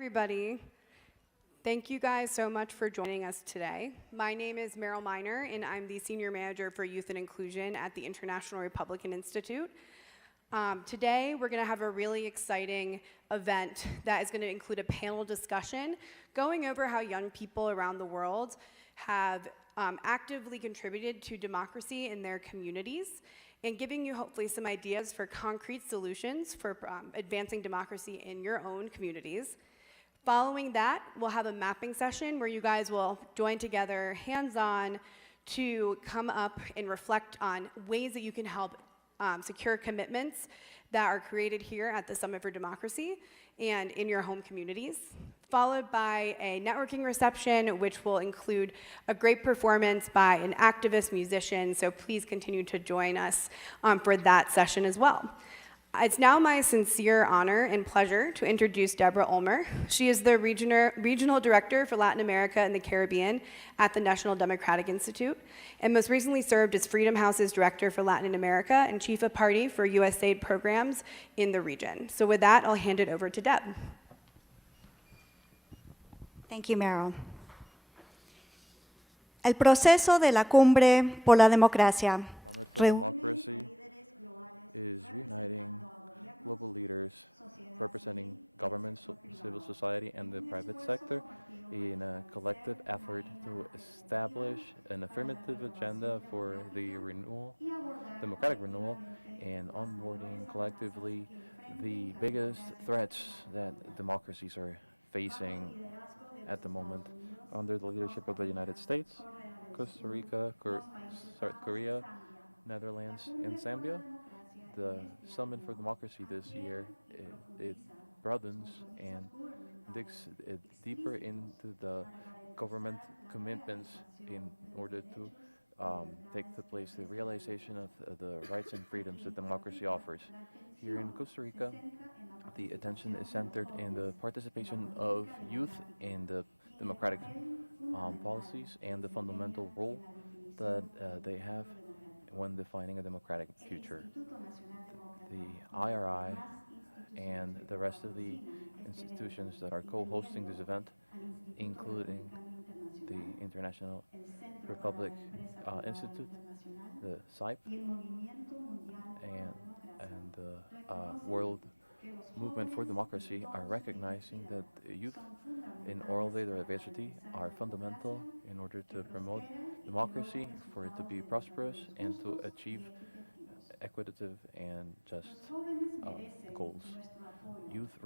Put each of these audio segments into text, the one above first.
Everybody, thank you guys so much for joining us today. My name is Meryl Miner, and I'm the Senior Manager for Youth and Inclusion at the International Republican Institute. Today, we're going to have a really exciting event that is going to include a panel discussion going over how young people around the world have actively contributed to democracy in their communities, and giving you hopefully some ideas for concrete solutions for advancing democracy in your own communities. Following that, we'll have a mapping session where you guys will join together hands-on to come up and reflect on ways that you can help secure commitments that are created here at the Summit for Democracy and in your home communities. Followed by a networking reception, which will include a great performance by an activist musician, so please continue to join us for that session as well. It's now my sincere honor and pleasure to introduce Deborah Ulmer. She is the Regional Director for Latin America and the Caribbean at the National Democratic Institute, and most recently served as Freedom House's Director for Latin America and Chief of Party for USAID programs in the region. So with that, I'll hand it over to Deb. Thank you, Meryl. El proceso de la Cumbre por la Democracia. Summit for Democracy is reuniting global leaders representing government, civil society, and the private sector in a collective effort to establish an affirmative agenda for the renewal, democratic renewal, and onboarding collectively the biggest threats that democracies are facing at the moment under the leadership of the United States, Costa Rica, South Korea, Netherlands, and Zambia. The Summit for Democracy this year, it broadens and digs deeper into the government commitments in order to take the place, the realization of the rights and freedoms that democracy offers. Here in Costa Rica, the attention is centered in the participation of youth in the democratic policies and the fundamental role that they have when defining a democratic future. The IRI and the rest of the institutions that are co-hosting this event, including the International Republic Institute, the CIPE, and the World Movement for Democracy, are recognizing that youth in all their diversity are fundamental in order to promote democracy, for it to be prosperous, and to achieve equitative and just goals. Youth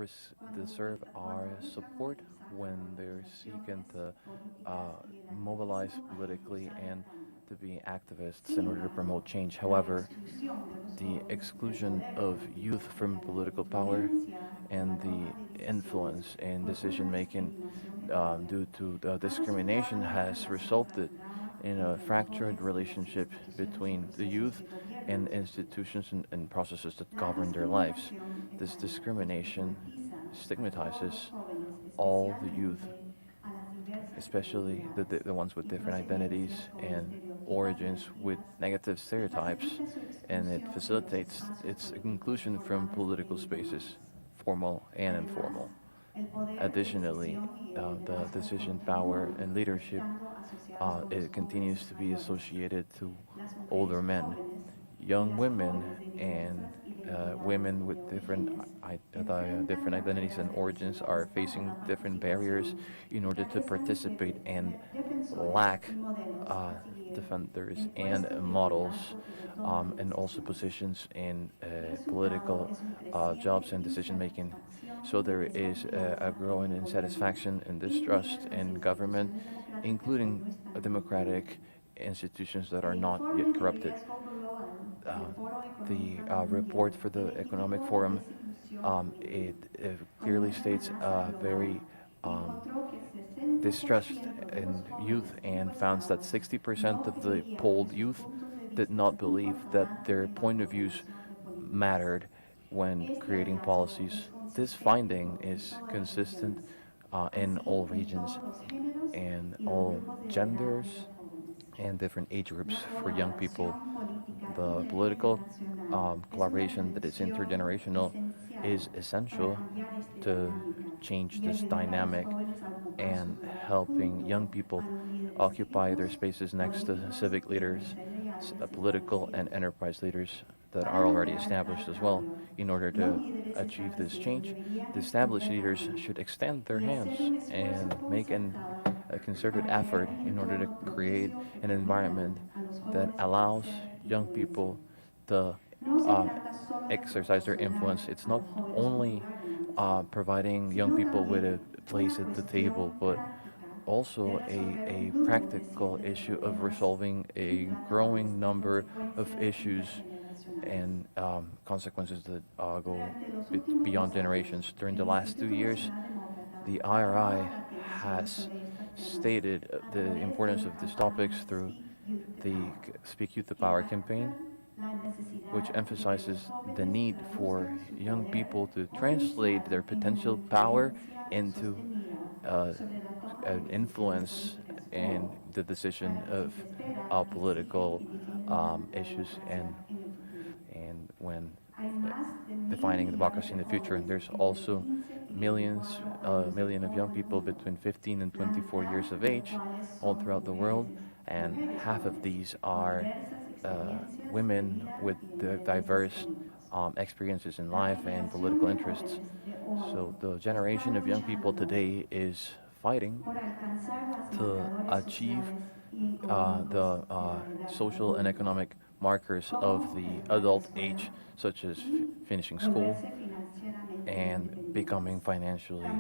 deserve our support when they're seeking to mobilize politically and to be activists in order to promote change. However, the exclusion of youth from political power and the influence in decision-making due to discrimination has resulted in a fractured relationship between the youth and institutions and processes that govern their lives. This discrimination stigmatizes all the youth, especially the ones with different identities and origins with negative stereotypes, and it facilitates its inclusion from political spaces, formal and informal. Additionally, the decision power and leadership it continues to be associated to older men. Young women and women with different identities and origins are facing different barriers in order to participate, and lack defenders and models, and also positions in political jobs and decision making. So there is a growing insatisfaction and distrust in government, including democratic institutions that are not yet corrupted. The report for the Economic Forum, it clearly states very distrust in youth, and found that 60% of the polled youth did not believe that their point of views mattered when creating policies. This finding is consistent in all regions and all genders and different age groups for young people. The political collaboration that is intergenerational is essential to change this dynamic and helping young people occupy their spaces next to civic leaders, political and enterprise leaders that are already established as well. In order to achieve this change, the established leaders should extend their hands and make a concerted effort in order to create an environment that allows young people to exercise their influence. It's not only providing young people with a place at the table, but also a practical issue of resolving a growing number of issues and consequences that go beyond generations. During the last 2 years, the IRI has stated the importance of these topics through the Speak Youth to Power campaign, which emphasizes the need for young people to translate their potential power into an influence in the decision of political issues and when defining democracy in the future. And there's also million of young people between 15 and 24 years of age all throughout the world, and half of these are women with diverse experiences in life and political interests. So the generation of young people today is fighting to achieve the social and economic markers of the adult age, such as finishing school and becoming financially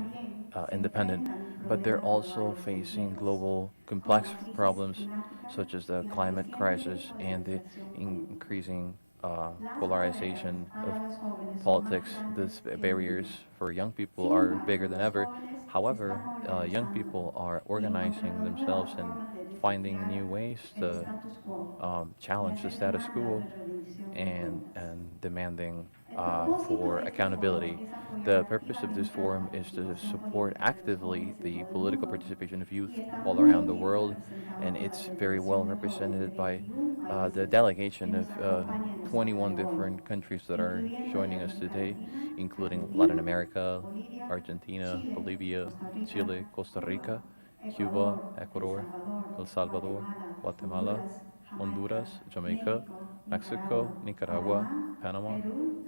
independent. But they're also facing global complex problems such as the climate crisis and the increasing polarization of politics. These barriers for young people are bigger than ever. However, young people are organizing themselves and finding new ways to challenge the status quo and demanding for accountability. The purpose of this forum is to support actively the political participation of youth all around the world, and it's very well represented by the delegation of 21 different countries that are joining us today, including Latin America, Argentina, Bolivia, Chile, Costa Rica, Cuba, Ecuador, El Salvador, Guatemala, Honduras, Jamaica, Mexico, Nicaragua, Panama,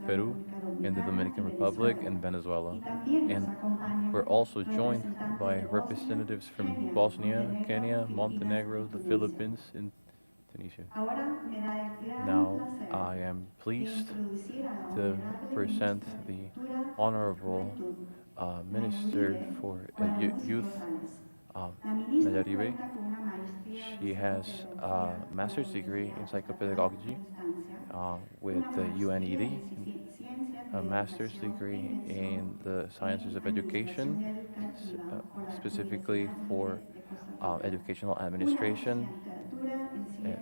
Peru, and the Dominican Republic and Venezuela. And we're also joined by representatives from Bosnia, Kenya, Montenegro, the Philippines, and Tunisia. Now I am pleased to present the Honorable Minister for Youth, Nayuribe. She has a master's degree in psychopedagogy with the UNED, a master's degree in the sciences of education, specifically for educational administration.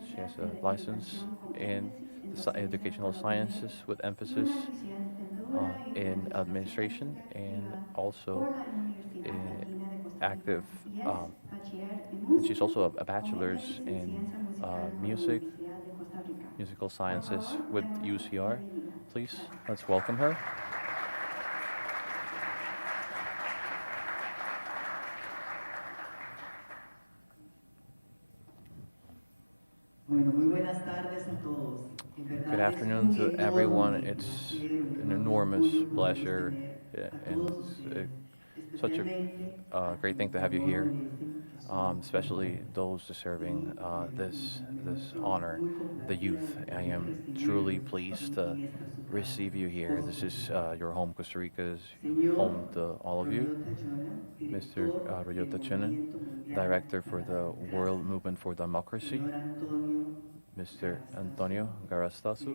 She has a license in educational sciences with emphasis in administration and also active. And she's also a bachelor's in musical sciences with UCR. Please, let's welcome her. Good afternoon to everyone. It's an enormous pleasure and such a great thing to have you here, especially those deserving this honor, the youth. I am truly pleased to receive you here. This is your home. Costa Rica is home to all of you. Mr. Ryota Chinen, Director for the World Movement for Democracy. Mr. Antonio Garastazu,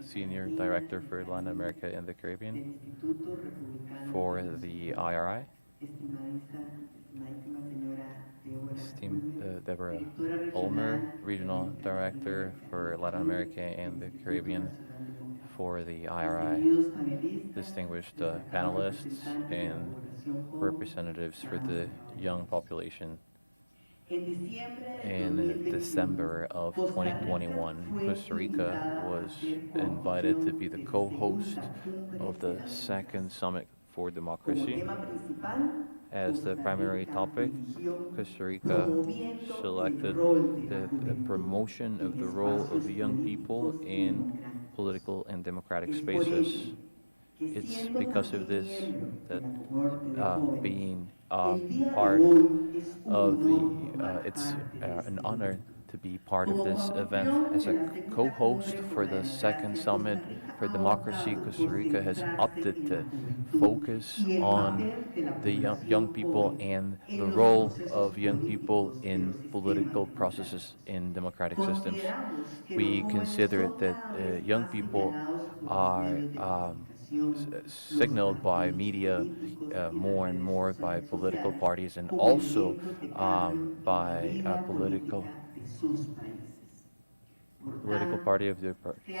Senior Director for Latin America and the Caribbean for the IRI. Esteemed Deborah Ulmer, Regional Director for Latin America and the Caribbean for the IRI. Distinguished panelists and representatives for the young population. In December of 2021, Costa Rica was invited to be the co-host of the second summit for democracy. As the primary topic, Costa Rica selected the promotion of the role of young people in political and democratic spaces. It's because of this that being part of it's an honor to be part of this event. As a co-host for the second Summit for Democracy, Costa Rica has opted to focus on the young people and the role of young people in political processes in democratic systems. We consider that young people are signaled by media more and more, by political parties, and also by political party of their parties.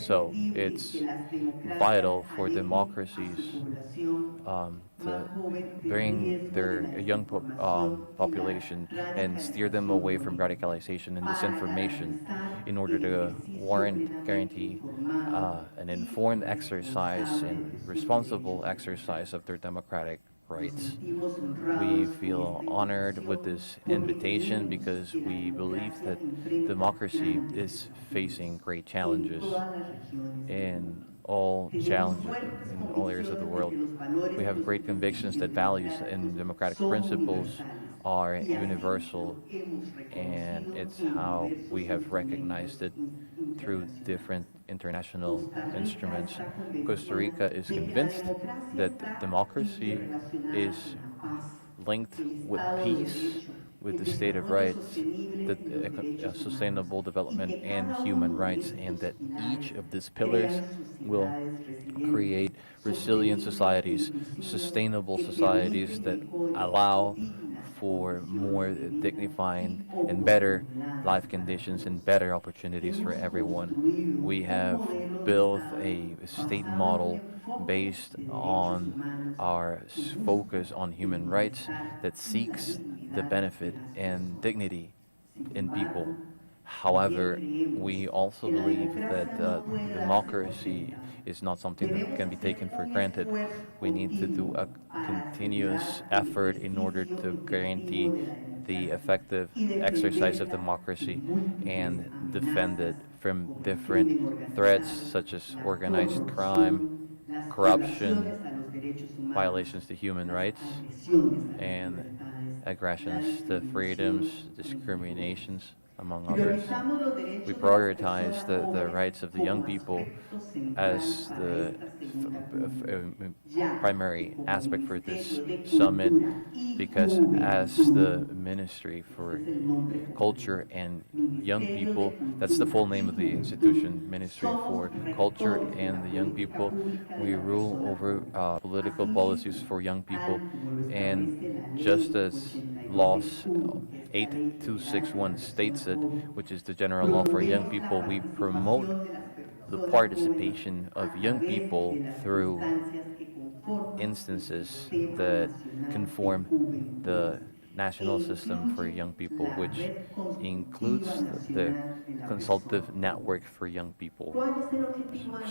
So it's vital for democracies to bring their young population and steer them away from radicalization and disinformation in order to guarantee an informed exercise and responsible exercise of their democratic rights. We feel honored with this invitation because we believe that democracy is facing great challenges in all areas of the world. We have great convictions that values and democratic principles are universal, and it's how we have recognized it through different international instruments. Costa Rica is convinced that democracy is linked with peace, with the state of rights, sustainable development, and human rights, and that each of these pillars will create resilient societies, sustainable societies that allow for more dignified and better life conditions and better opportunities for everyone. We have built a state model based on our focus on human rights that seeks the benefit and dignity in people. However, we also believe that democracy is not something that can be taken for granted. We need to do a continuous effort in order to guarantee the effective exercise of democracy and defend it from different threats such as organized crime, corruption, violations to human rights, and aggressions to freedoms, discriminations, among others. We prioritize the rights of the young people as the primary aspect for this summit because as the Ministry for Culture and Young People, that's the full name of the institution, Ministry for Culture and the Young People, we rule over political policies for young people, and just as laws 8261 states it, which is the general law for young people, we promote the participation of young people through instances that conform the national system for young people, which includes the consultative network for young people.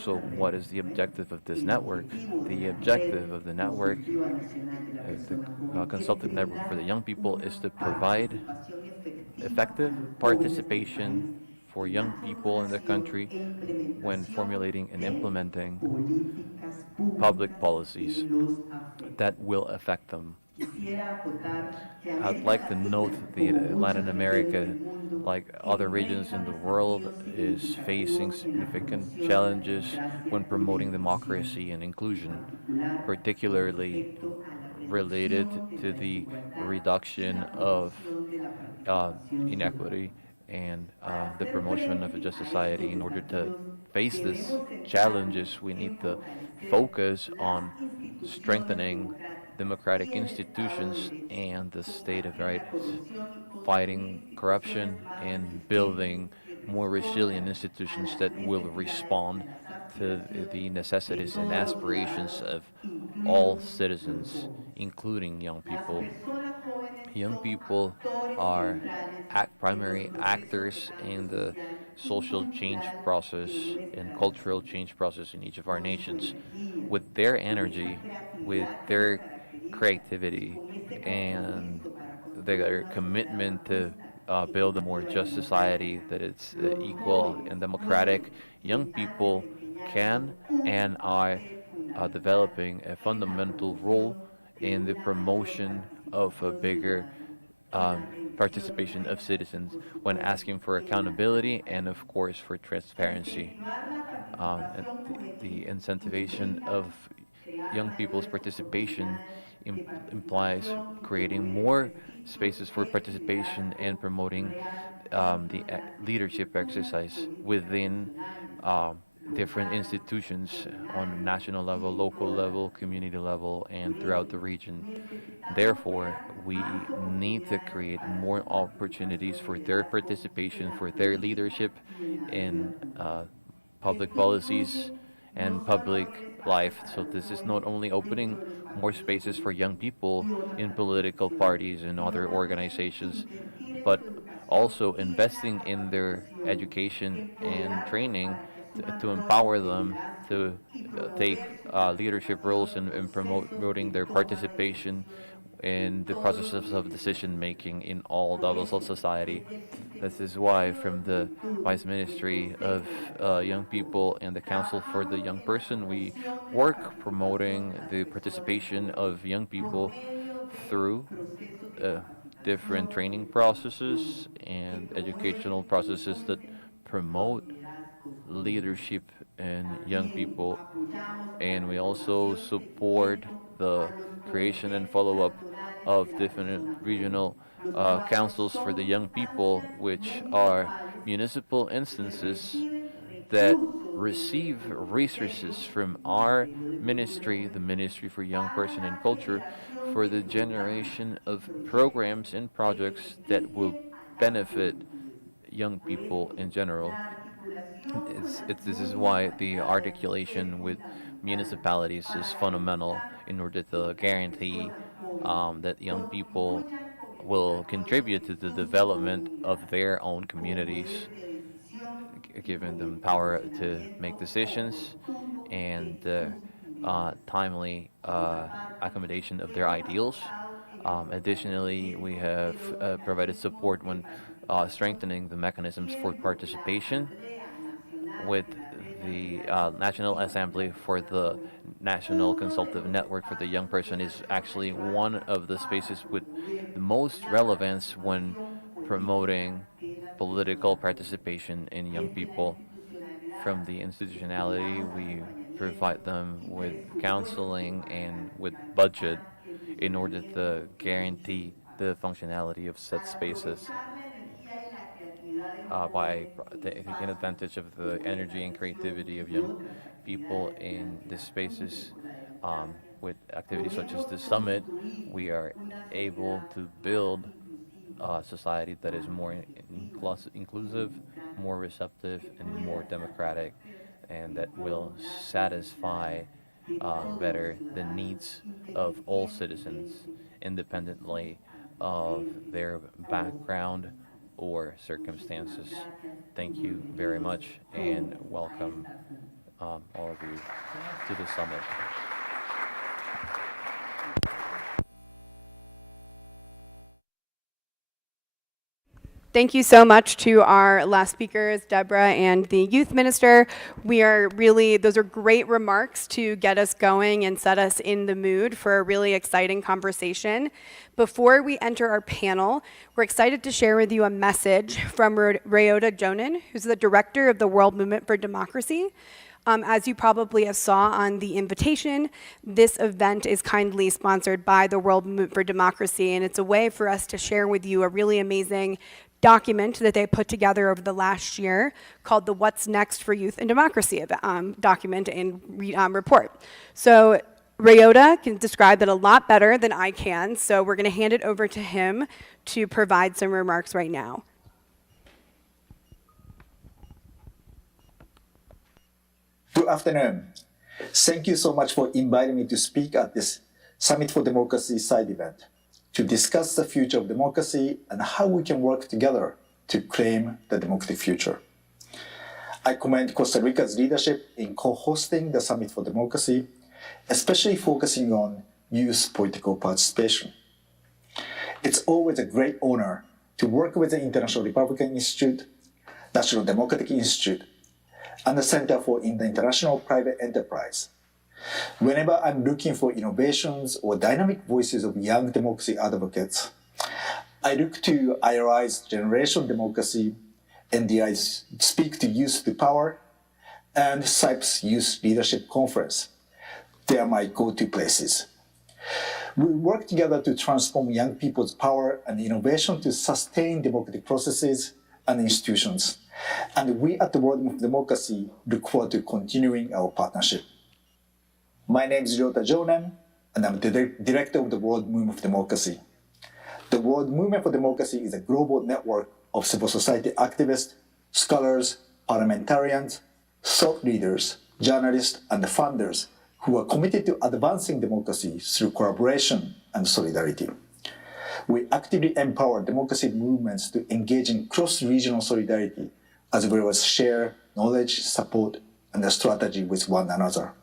So what is the objective of this network? The objective of the network, the consultative network for the young people, is to provide effective participation for young people in the country when formulating and implementing public policies that will affect them. I'd like to note that Latin America, like other regions in the world, is facing significant challenges when promoting democracy and inclusion, particularly related to the reduction of inequity and the promotion of a just society. In order to face these challenges, we need to focus on strengthening democratic institutions and the state of rights, fighting corruption, and building more resilient institutions that will respond to the necessities and aspirations of all citizens, including young people. Young people are primary actors in the social change process and cultural change process in each of our nations with their energy, with their creativity, and their commitment to build a more just society that is equal and democratic. Young people can and are developing a fundamental role in the promotion of a bigger participation of citizens when asking for accountability and, of course, for transparency. And the incentivization of young people's participation implies creating more spaces for participation and promoting the leadership exercise within different institutions on national level, local level, community level, and throughout the region. Therefore, we need to create more opportunities for their participation, for their leadership in public policies and public life. So this is not only opening more spaces for young people in political parties and other organizations, but also investing in their education and training to empower them to take leadership roles in promoting their participation in the processes of decision making in all levels of society. This is why, from the Vice Ministry of Young People and the Council for the Young Person, we work promoting the participation of young people through different training processes and educational processes that promote leadership in young people. And we also support the creation and follow-up of different regional councils for the young people, which are municipal instances that receive resources from our ministry, the Ministry for Young Person and Culture, for the generation of programs and projects that will benefit young people in general. This is why the articulation with municipalities is fundamental in order to guarantee that young people will contribute to the development of their own communities, giving them power to make decisions and timely accommodation of their ideals. Additionally, we have provided support when strengthening the mechanisms for participation with the National Assembly for the National Consultative Network for the Young Person is actually one of the spaces with the most relevance when promoting political participation in young people. From the institutionality, we provide them with counseling and with budget in order to guarantee the functionality of such spaces by taking advantage of the energy and creativity of young people in these spaces. With activities such as the summit, we are able to build a society that is more inclusive, more receptive, and more democratic, and that will satisfy better the needs of all citizens, independently of their background or circumstances. Thank you very much, and welcome all of you to the summit. Thank you so much to our last speakers, Deborah and the youth minister. Those are great remarks to get us going and set us in the mood for a really exciting conversation. Before we enter our panel, we're excited to share with you a message from Ryota Jonin, who's the director of the World Movement for Democracy. As you probably saw on the invitation, this event is kindly sponsored by the World Movement for Democracy, and it's a way for us to share with you a really amazing document that they put together over the last year called the What's Next for Youth and Democracy document and report. So Ryota can describe it a lot better than I can, so we're going to hand it over to him to provide some remarks right now. Good afternoon. Thank you so much for inviting me to speak at this Summit for Democracy side event to discuss the future of democracy and how we can work together to claim the democratic future. I commend Costa Rica's leadership in co-hosting the Summit for Democracy, especially focusing on youth political participation. It's always a great honor to work with the International Republican Institute, National Democratic Institute, and the Center for International Private Enterprise. Whenever I'm looking for innovations or dynamic voices of young democracy advocates, I look to IRI's Generation Democracy, NDI's Speak to Youth to Power, and CIPE's Youth Leadership Conference. They are my go-to places. We work together to transform young people's power and innovation to sustain democratic processes and institutions. And we at the World Movement for Democracy look forward to continuing our partnership. My name is GenDem, and I'm the director of the World Movement for Democracy. The World Movement for Democracy is a global network of civil society activists, scholars, parliamentarians, thought leaders, journalists, and funders who are committed to advancing democracy through collaboration and solidarity. We actively empower democracy movements to engage in cross-regional solidarity, as well as share knowledge, support, and strategy with one another.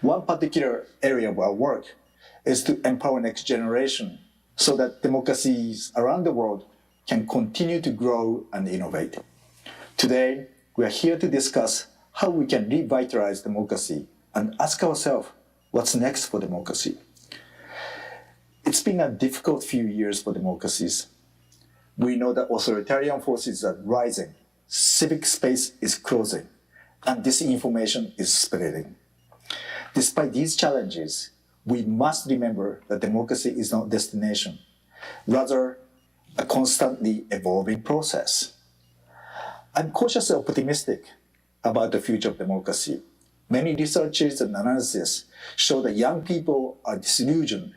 One particular area of our work is to empower next generation so that democracies around the world can continue to grow and innovate. Today, we are here to discuss how we can revitalize democracy and ask ourselves, what's next for democracy? It's been a difficult few years for democracies. We know that authoritarian forces are rising, civic space is closing, and disinformation is spreading. Despite these challenges, we must remember that democracy is not a destination, rather a constantly evolving process. I'm cautiously optimistic about the future of democracy. Many researches and analysis show that young people are disillusioned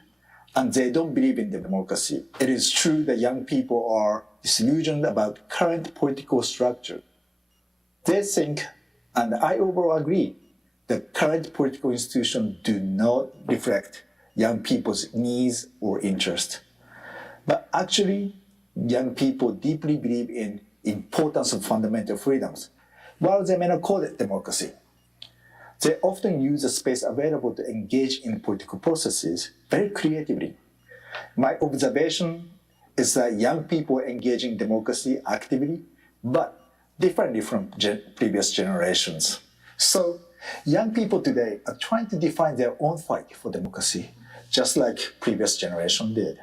and they don't believe in the democracy. It is true that young people are disillusioned about current political structure. They think, and I overall agree, that current political institutions do not reflect young people's needs or interests. But actually, young people deeply believe in importance of fundamental freedoms, while they may not call it democracy. They often use the space available to engage in political processes very creatively. My observation is that young people engage in democracy actively, but differently from previous generations. So, young people today are trying to define their own fight for democracy, just like previous generation did.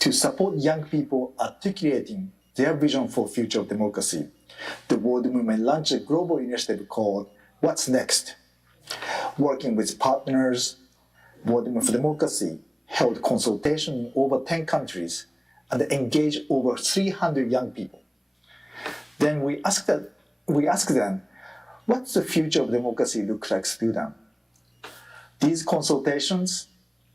To support young people articulating their vision for the future of democracy, the World Movement launched a global initiative called What's Next? Working with partners, World Movement for Democracy held consultation in over 10 countries and engaged over 300 young people. Then we asked them, what's the future of democracy look like to them? These consultations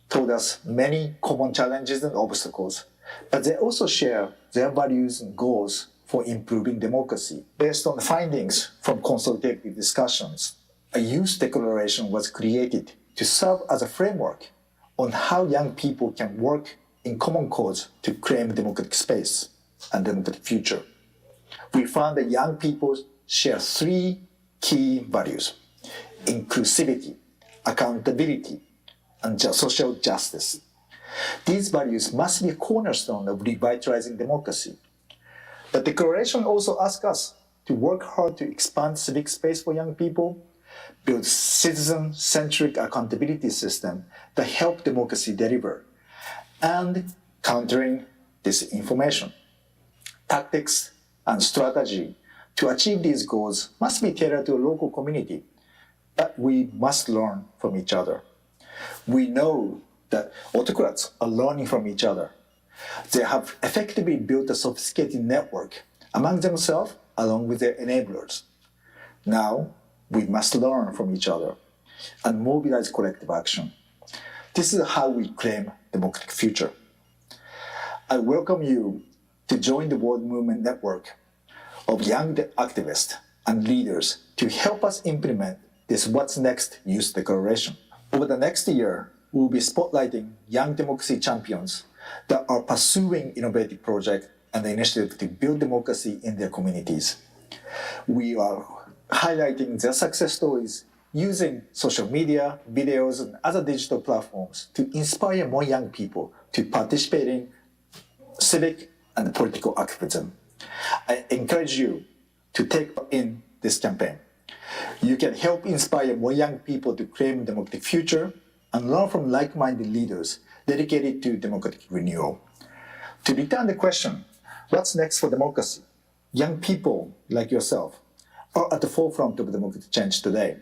told us many common challenges and obstacles, but they also share their values and goals for improving democracy. Based on the findings from consultative discussions, a youth declaration was created to serve as a framework on how young people can work in common cause to claim democratic space and democratic future. We found that young people share three key values: inclusivity, accountability, and social justice. These values must be a cornerstone of revitalizing democracy. The declaration also asks us to work hard to expand civic space for young people, build citizen-centric accountability system that help democracy deliver, and countering disinformation. Tactics and strategy to achieve these goals must be tailored to a local community, but we must learn from each other. We know that autocrats are learning from each other. They have effectively built a sophisticated network among themselves along with their enablers. Now, we must learn from each other and mobilize collective action. This is how we claim democratic future. I welcome you to join the World Movement Network of young activists and leaders to help us implement this What's Next Youth Declaration. Over the next year, we will be spotlighting young democracy champions that are pursuing innovative projects and the initiative to build democracy in their communities. We are highlighting their success stories using social media, videos, and other digital platforms to inspire more young people to participate in civic and political activism. I encourage you to take part in this campaign. You can help inspire more young people to claim a democratic future and learn from like-minded leaders dedicated to democratic renewal. To return the question, what's next for democracy? Young people like yourself are at the forefront of democratic change today.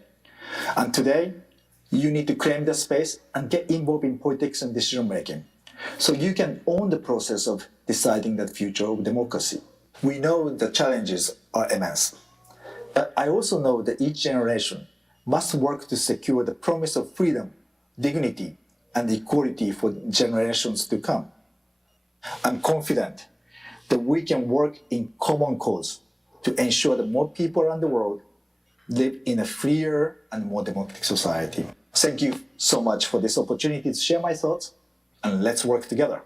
And today, you need to claim the space and get involved in politics and decision-making, so you can own the process of deciding the future of democracy. We know the challenges are immense, but I also know that each generation must work to secure the promise of freedom, dignity, and equality for generations to come. I'm confident that we can work in common cause to ensure that more people around the world live in a freer and more democratic society. Thank you so much for this opportunity to share my thoughts, and let's work together.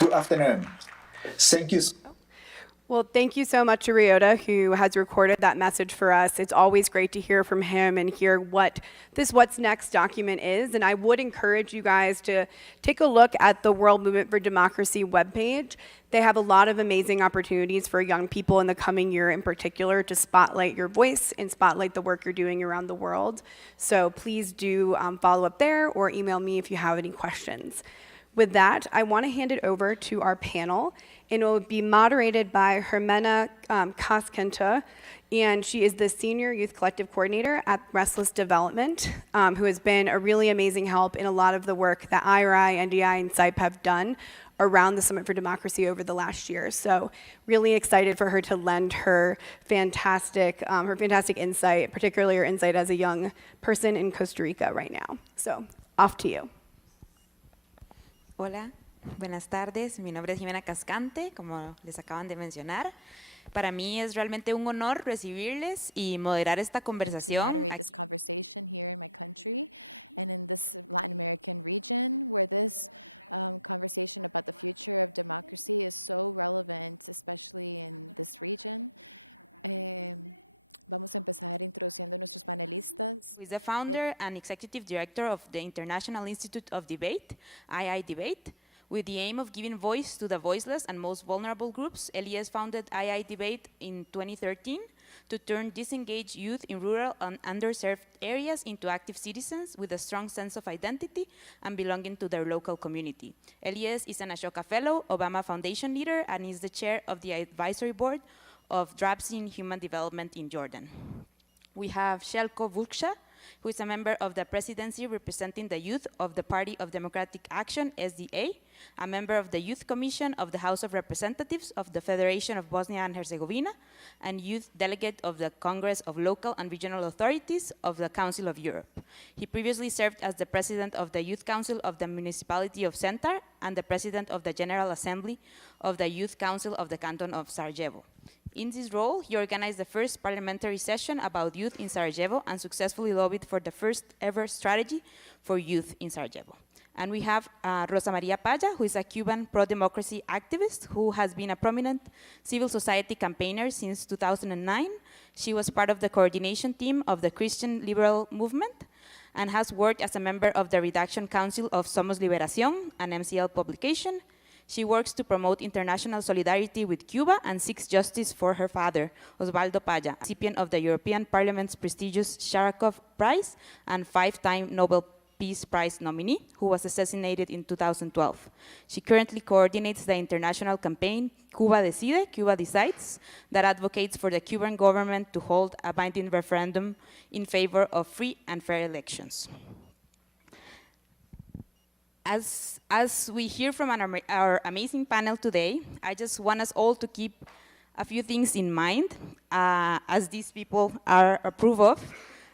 Good afternoon. Thank you. Well, thank you so much to Ryota, who has recorded that message for us. It's always great to hear from him and hear what this What's Next document is. And I would encourage you guys to take a look at the World Movement for Democracy webpage. They have a lot of amazing opportunities for young people in the coming year in particular to spotlight your voice and spotlight the work you're doing around the world. So please do follow up there or email me if you have any questions. With that, I want to hand it over to our panel, and it will be moderated by Hermena Kaskenta, and she is the Senior Youth Collective Coordinator at Restless Development, who has been a really amazing help in a lot of the work that IRI, NDI, and CIPE have done around the Summit for Democracy over the last year. So really excited for her to lend her fantastic insight, particularly her insight as a young person in Costa Rica right now. So off to you. Hola, buenas tardes. Mi nombre es Jimena Cascante, como les acaban de mencionar. Para mí es realmente un honor recibirles y moderar esta conversación. And to moderate this conversation here in my country and in this Latin American region, where this conversation about the future of democracy is so relevant, especially in this region. Vamos a empezar introduciendo a nuestros panelistas. Who is the founder and executive director of the International Institute of Debate, II Debate. With the aim of giving voice to the voiceless and most vulnerable groups, Elyes founded II Debate in 2013 to turn disengaged youth in rural and underserved areas into active citizens with a strong sense of identity and belonging to their local community. Elyes is an Ashoka Fellow, Obama Foundation leader, and is the chair of the advisory board of DRAPS in Human Development in Jordan. We have Željko Vukša, who is a member of the presidency representing the youth of the Party of Democratic Action, SDA, a member of the Youth Commission of the House of Representatives of the Federation of Bosnia and Herzegovina, and youth delegate of the Congress of Local and Regional Authorities of the Council of Europe. He previously served as the president of the Youth Council of the Municipality of Centar and the president of the General Assembly of the Youth Council of the Canton of Sarajevo. In this role, he organized the first parliamentary session about youth in Sarajevo and successfully lobbied for the first ever strategy for youth in Sarajevo. And we have Rosa María Payá, who is a Cuban pro-democracy activist who has been a prominent civil society campaigner since 2009. She was part of the coordination team of the Christian Liberal Movement and has worked as a member of the Redaction Council of Somos Liberación, an MCL publication. She works to promote international solidarity with Cuba and seeks justice for her father, Osvaldo Payá, recipient of the European Parliament's prestigious Sharakov Prize and 5-time Nobel Peace Prize nominee, who was assassinated in 2012. She currently coordinates the international campaign Cuba Decide, Cuba Decides, that advocates for the Cuban government to hold a binding referendum in favor of free and fair elections. As we hear from our amazing panel today, I just want us all to keep a few things in mind, as these people are approve of.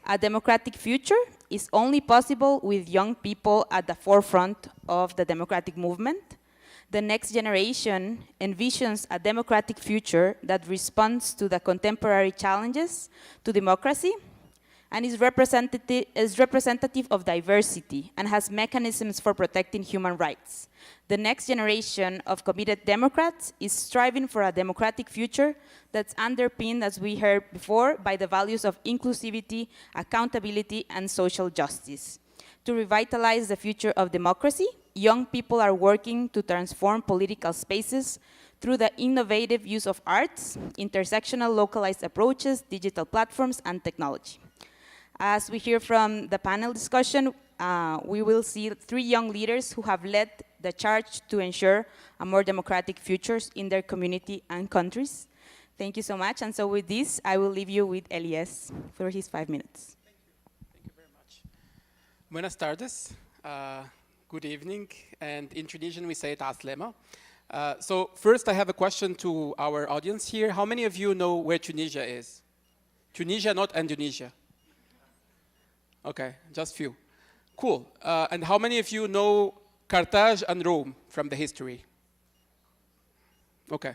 A democratic future is only possible with young people at the forefront of the democratic movement. The next generation envisions a democratic future that responds to the contemporary challenges to democracy, and is representative of diversity and has mechanisms for protecting human rights. The next generation of committed Democrats is striving for a democratic future that's underpinned, as we heard before, by the values of inclusivity, accountability, and social justice. To revitalize the future of democracy, young people are working to transform political spaces through the innovative use of arts, intersectional localized approaches, digital platforms, and technology. As we hear from the panel discussion, we will see 3 young leaders who have led the charge to ensure a more democratic futures in their community and countries. Thank you so much. And so with this, I will leave you with Elyes for his 5 minutes. Thank you very much. Buenas tardes. Good evening. And in Tunisian, we say it Aslema. So first, I have a question to our audience here. How many of you know where Tunisia is? Tunisia, not Indonesia. Okay, just few. Cool. And how many of you know Carthage and Rome from the history? Okay,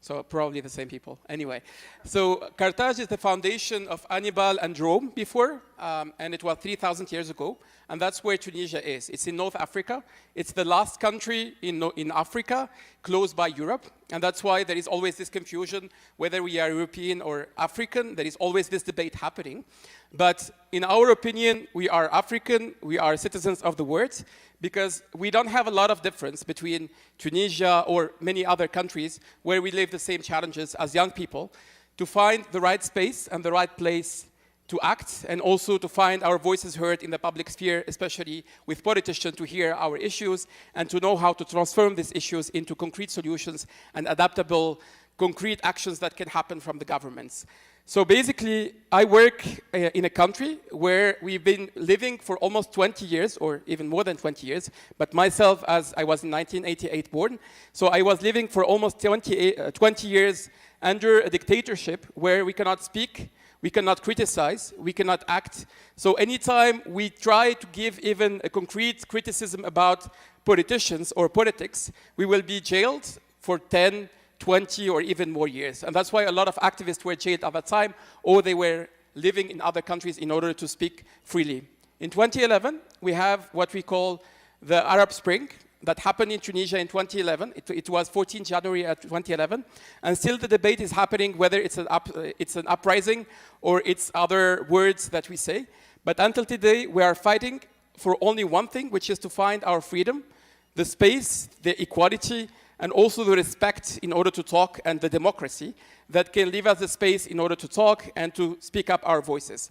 so probably the same people. Anyway, so Carthage is the foundation of Hannibal and Rome before, and it was 3,000 years ago, and that's where Tunisia is. It's in North Africa. It's the last country in Africa, close by Europe, and that's why there is always this confusion whether we are European or African. There is always this debate happening. But in our opinion, we are African, we are citizens of the world, because we don't have a lot of difference between Tunisia or many other countries where we live the same challenges as young people, to find the right space and the right place to act, and also to find our voices heard in the public sphere, especially with politicians, to hear our issues and to know how to transform these issues into concrete solutions and adaptable, concrete actions that can happen from the governments. So basically, I work in a country where we've been living for almost 20 years, or even more than 20 years, but myself, as I was in 1988 born, so I was living for almost 20 years under a dictatorship where we cannot speak, we cannot criticize, we cannot act. So anytime we try to give even a concrete criticism about politicians or politics, we will be jailed for 10, 20 or even more years. And that's why a lot of activists were jailed at that time, or they were living in other countries in order to speak freely. In 2011, we have what we call the Arab Spring that happened in Tunisia in 2011. It was 14 January 2011. And still the debate is happening whether it's an uprising or it's other words that we say. But until today, we are fighting for only one thing, which is to find our freedom, the space, the equality, and also the respect in order to talk, and the democracy that can leave us the space in order to talk and to speak up our voices.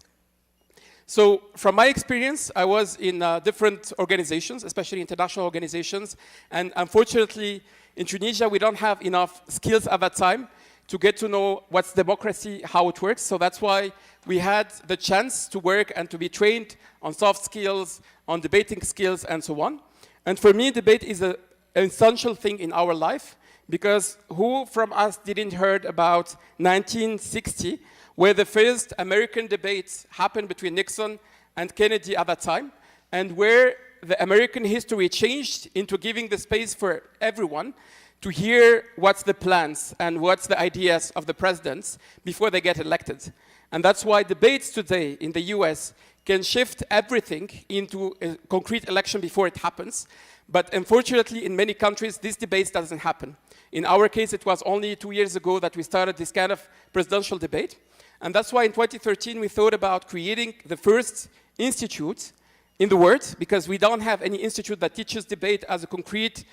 So from my experience, I was in different organizations, especially international organizations, and unfortunately in Tunisia we don't have enough skills at that time to get to know what's democracy, how it works. So that's why we had the chance to work and to be trained on soft skills, on debating skills, and so on. And for me, debate is an essential thing in our life, because who from us didn't heard about 1960, where the first American debate happened between Nixon and Kennedy at that time, and where the American history changed into giving the space for everyone to hear what's the plans and what's the ideas of the presidents before they get elected. And that's why debates today in the US can shift everything into a concrete election before it happens. But unfortunately, in many countries, this debate doesn't happen. In our case, it was only 2 years ago that we started this kind of presidential debate. And that's why in 2013, we thought about creating the first institute in the world, because we don't have any institute that teaches debate as a concrete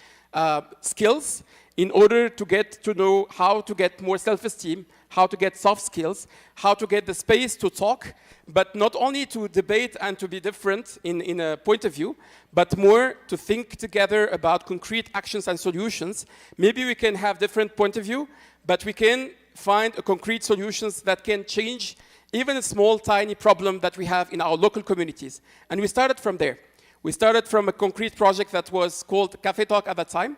skills, in order to get to know how to get more self-esteem, how to get soft skills, how to get the space to talk, but not only to debate and to be different in a point of view, but more to think together about concrete actions and solutions. Maybe we can have different point of view, but we can find a concrete solutions that can change even a small, tiny problem that we have in our local communities. And we started from there. We started from a concrete project that was called Café Talk at that time.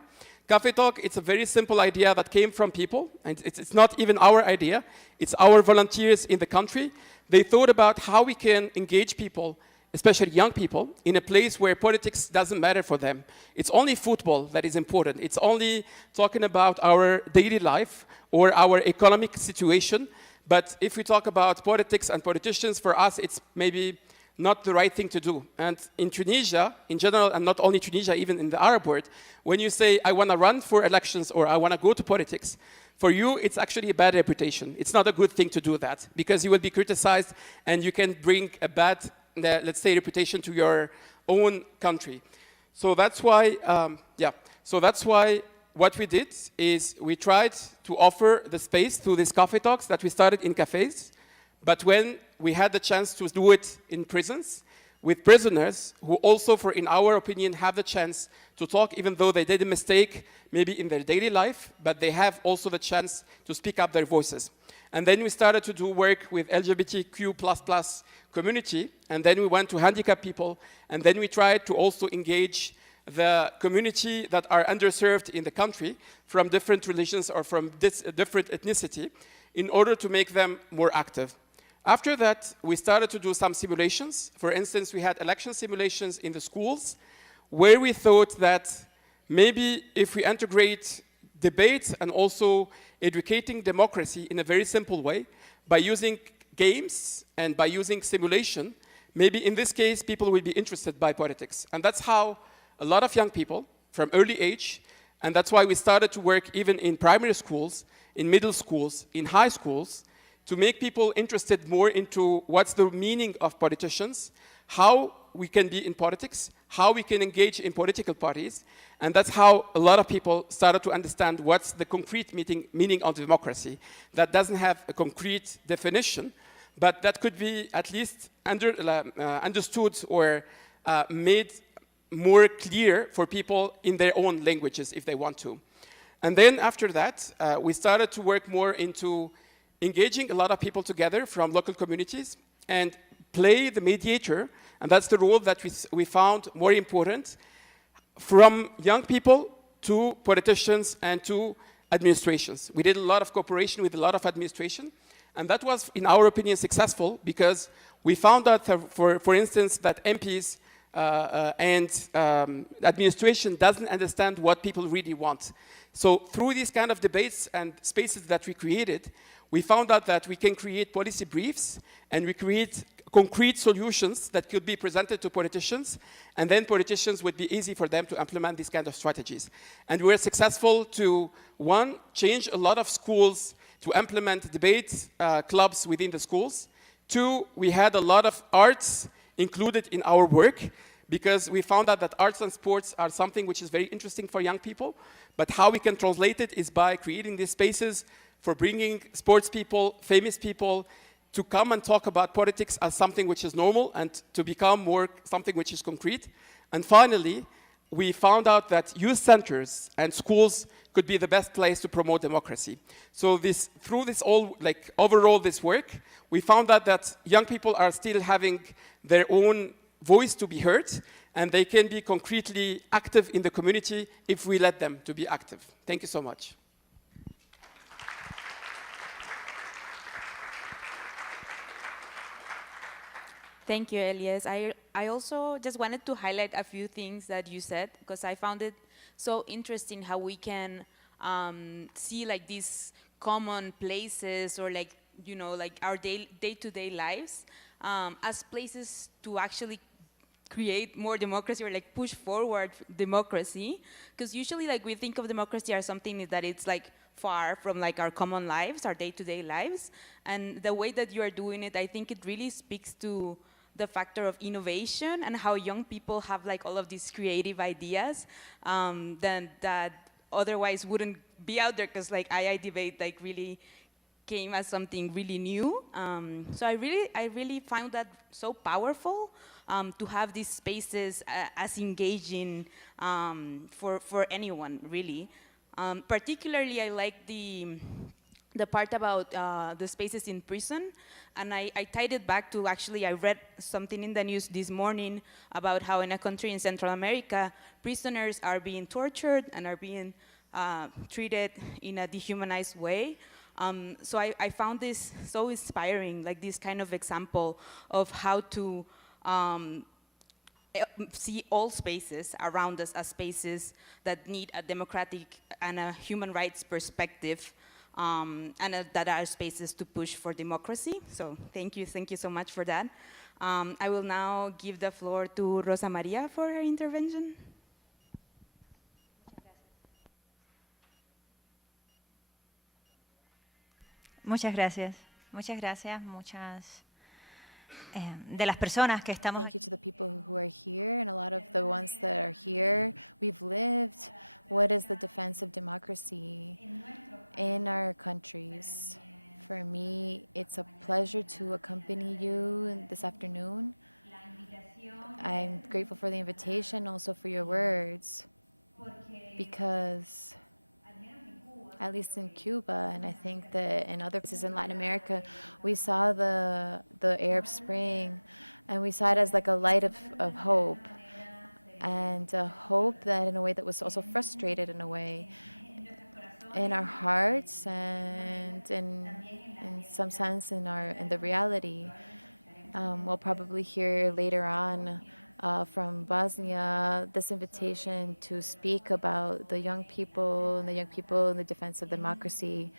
Café Talk, it's a very simple idea that came from people, and it's not even our idea. It's our volunteers in the country. They thought about how we can engage people, especially young people, in a place where politics doesn't matter for them. It's only football that is important. It's only talking about our daily life or our economic situation. But if we talk about politics and politicians, for us, it's maybe not the right thing to do. And in Tunisia, in general, and not only Tunisia, even in the Arab world, when you say, I want to run for elections or I want to go to politics, for you, it's actually a bad reputation. It's not a good thing to do that, because you will be criticized and you can bring a bad, let's say, reputation to your own country. So that's why, So that's why what we did is we tried to offer the space through these coffee talks that we started in cafes. But when we had the chance to do it in prisons, with prisoners who also, in our opinion, have the chance to talk, even though they did a mistake, maybe in their daily life, but they have also the chance to speak up their voices. And then we started to do work with LGBTQ++ community, and then we went to handicapped people, and then we tried to also engage the community that are underserved in the country from different religions or from different ethnicity in order to make them more active. After that, we started to do some simulations. For instance, we had election simulations in the schools where we thought that maybe if we integrate debate and also educating democracy in a very simple way by using games and by using simulation, maybe in this case, people will be interested by politics. And that's how a lot of young people from early age, and that's why we started to work even in primary schools, in middle schools, in high schools, to make people interested more into what's the meaning of politicians, how we can be in politics, how we can engage in political parties, and that's how a lot of people started to understand what's the concrete meaning of democracy. That doesn't have a concrete definition, but that could be at least understood or made more clear for people in their own languages if they want to. And then after that, we started to work more into engaging a lot of people together from local communities and play the mediator, and that's the role that we found more important, from young people to politicians and to administrations. We did a lot of cooperation with a lot of administration, and that was, in our opinion, successful because we found out, for instance, that MPs and administration doesn't understand what people really want. So through these kind of debates and spaces that we created, we found out that we can create policy briefs and we create concrete solutions that could be presented to politicians, and then politicians would be easy for them to implement these kind of strategies. And we were successful to, one, change a lot of schools to implement debate clubs within the schools. Two, we had a lot of arts included in our work, because we found out that arts and sports are something which is very interesting for young people, but how we can translate it is by creating these spaces for bringing sports people, famous people, to come and talk about politics as something which is normal and to become more something which is concrete. And finally, we found out that youth centers and schools could be the best place to promote democracy. So through this overall this work, we found out that young people are still having their own voice to be heard, and they can be concretely active in the community if we let them to be active. Thank you so much. Thank you, Elyes. I also just wanted to highlight a few things that you said, because I found it so interesting how we can see like these common places or like, you know, like our day-to-day lives as places to actually create more democracy or like push forward democracy. Because usually like we think of democracy as something that it's like far from like our common lives, our day-to-day lives. And the way that you are doing it, I think it really speaks to the factor of innovation and how young people have like all of these creative ideas that otherwise wouldn't be out there, because like II debate like really came as something really new. So I really found that so powerful to have these spaces as engaging for anyone really. Particularly I like the part about the spaces in prison, and I tied it back to, actually I read something in the news this morning about how in a country in Central America, prisoners are being tortured and are being treated in a dehumanized way. So I found this so inspiring, like this kind of example of how to see all spaces around us as spaces that need a democratic and a human rights perspective. and that are spaces to push for democracy. So thank you so much for that. I will now give the floor to Rosa María for her intervention. Muchas gracias. Muchas gracias. De las personas que estamos Thank you aquí. to the people who are here, and a lot of the ones that are here. We've lived what is the defense of democracy in our countries. For me, it's a pleasure to accompany you this afternoon. I'm grateful for the invitation, also for your words, because at least in Cuba, and I think that in other places in Latin America, we saw the Arab Spring, and we saw it as like a light of hope, and a hope that in a way that was also frustrated in a way in our hearts, and in some sense in the reality. We'll probably hear later on from Bosnia this invitation to speak about the young people and the defense of democracy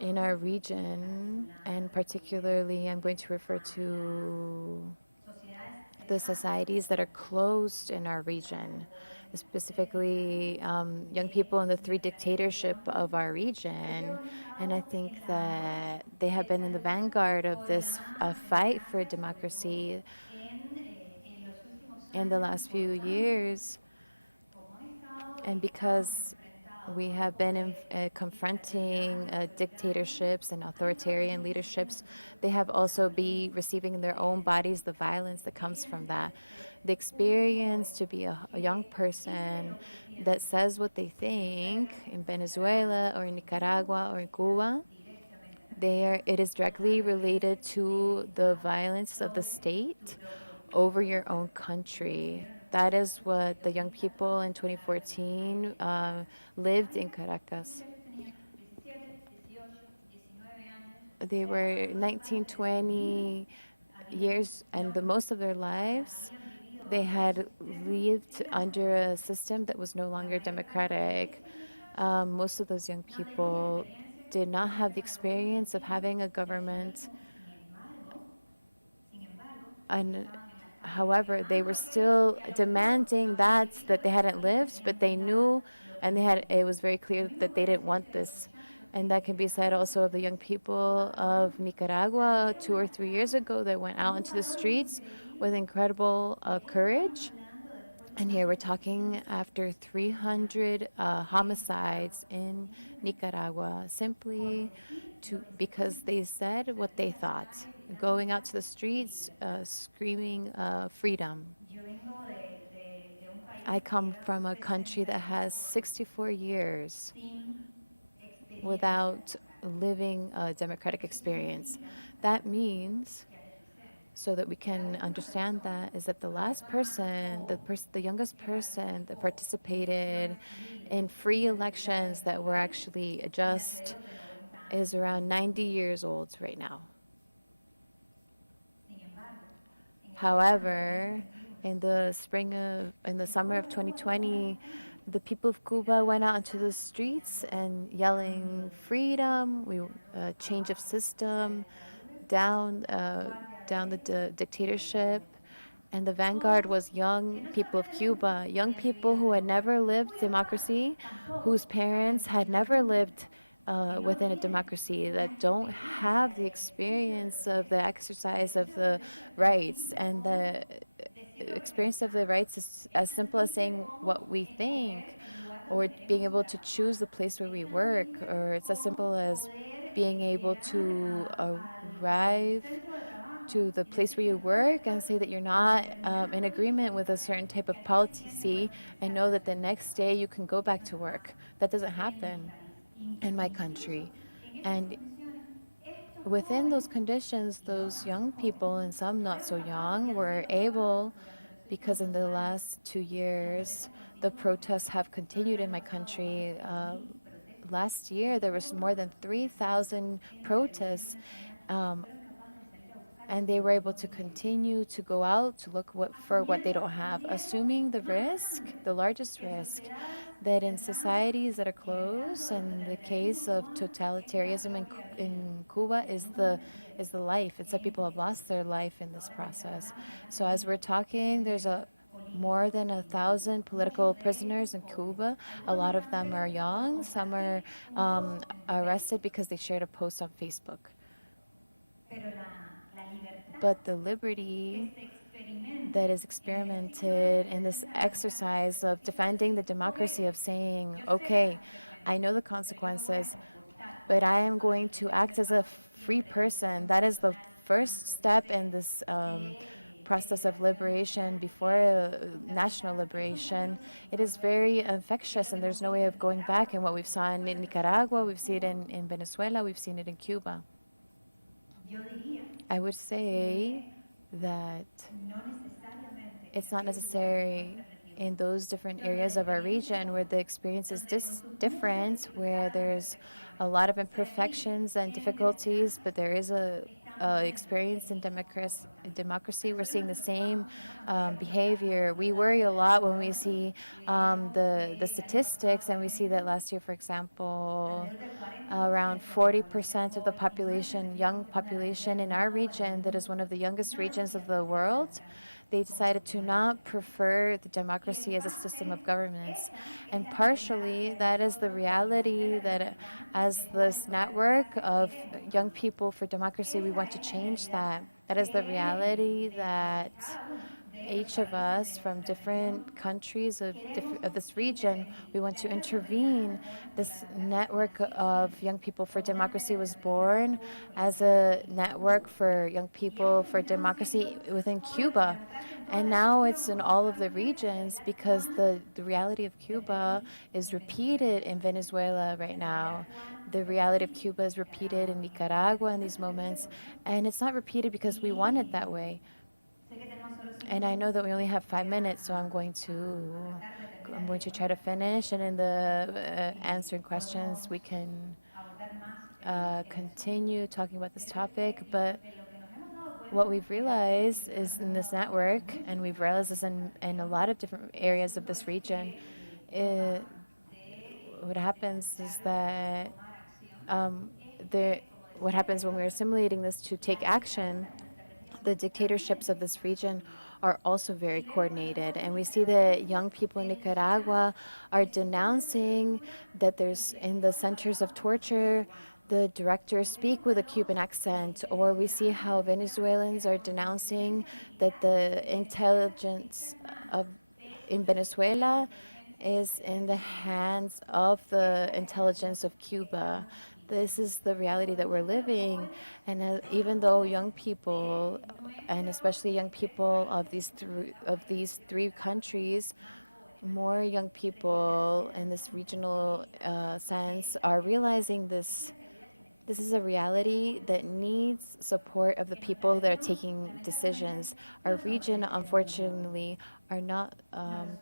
in our region, and particularly I'm going to refer to the societies that are closed in our region, specifically young people in the three dictatorship of our region. And I think that they have been in the vanguard of this fight for democracy in the last few years. And because we have been confronting dictatorships and authoritarian leaderships, they have also been receiving in their own bodies the violence that comes from that. The experience to be a young person that says what they think in Venezuela or in Nicaragua or in Cuba, it is directly related to the violence of the state over your own country. That is what the young people in 2014 lived in Caracas. They were 19, 20 years, and the most of their lives, they had lived under a system that was no longer democratic. Most of those young people did not have the experience of having a government. And however, they were still demanding that they hadn't lived, but they knew, and it was very clear that they didn't want this. And that can be said also of the young people of Nicaragua 2 or 3 years ago that went out into the streets with incredible courage. And here we're talking after 300 homicides in Nicaragua, simply because they said what they thought, going out to the streets, screaming freedom. I come from a country that has 64 years without living a democratic experience. That means, so that we can understand that, is that the last person, the youngest person that participated in free elections that were actually just, is around 90 years old right now. However, in the summer of 2020, the people of Cuba went out into the streets and yelling freedom, change of system, down the dictatorship. And the vanguard was young people of Cuba, young people who had never lived democracy, whose parents had never lived within a democracy, that don't have the experience of the exercise of the rights. And the experience of the rights is as simple as saying what we think, or being able to choose the place where we work, or it's as simple as being able to arrive to the place where you work and say that you're not in agreement with a certain type of policy, and know that the next day you can go back to work. That doesn't happen in my country. And within those conditions, those young people, and some not so young, were able, because in the last 2 years, the protests have continued in my country. Last year, there was more than 3,000 protests, and they were able to continue to go out to look for what they don't have, assuming the risk, the largest risk, that in societies that are close, and the case of totalitarianism in Cuba is the life. It's that people have lost their life in this process. So as we're talking, there's more than 1,000 political prisoners in Cuba. A lot of them are young. Some are arrested because they shared a post on Facebook. But the liberty that is experimented in this exercise of defending the democracy, of saying, okay, I know the consequences, but I am going to act as a free person. That is the first step in this process of liberation before national liberation. It is very infectious, and there's no way of going back. And what we've saw in Nicaragua, we've seen it in Venezuela, we've seen it in Cuba. I would say that it's not necessary in those different areas of our region where the experience is different, where there's a lot of imperfections and difficulties, but there is a experience in democracy. We're seeing the same behavior. We worry a lot when we see the statistics, and we see that last year, for example, around 40% of the population, young population in our region, that is one of the youngest regions of the world, they decided to not prefer the democracy as a system of governance. And partially, that is the reality that as this network of young people for democracy, we want to change that. That is the reality that each of us from different countries of this region, we want to intervene. This network of young people for democracy was born as a network for young people for democracy within Cuba. And now it's in all of the regions, because the reality of Cuba is repeated in Venezuela right now. The reality of Cuba is repeated in Nicaragua in these moments. And it's not repeated because we want it that way. And I know that we only have 5 minutes, so I'm going to try to finish, and in the answering questions we can continue talking about this topic. But what we've realized is in this network, and we've realized this in a lot of different areas of this region, what happens is that what happens when we're assimilating this to take action, the dictatorships of this region are also very coordinated. And we see that young people in Nicaragua are denouncing that there's in the centers of torture, the directors speak with a Cuban accent, or we see how Venezuelans are denouncing that the intelligence in Venezuela is in the hands of the intelligence of Cuba. This is the reality that we're living, and even though young people, and especially young people of these three countries, more young people in this regional sense are realizing this. This is a reality that needs support of the people that are taking decisions. Our region, unfortunately, are not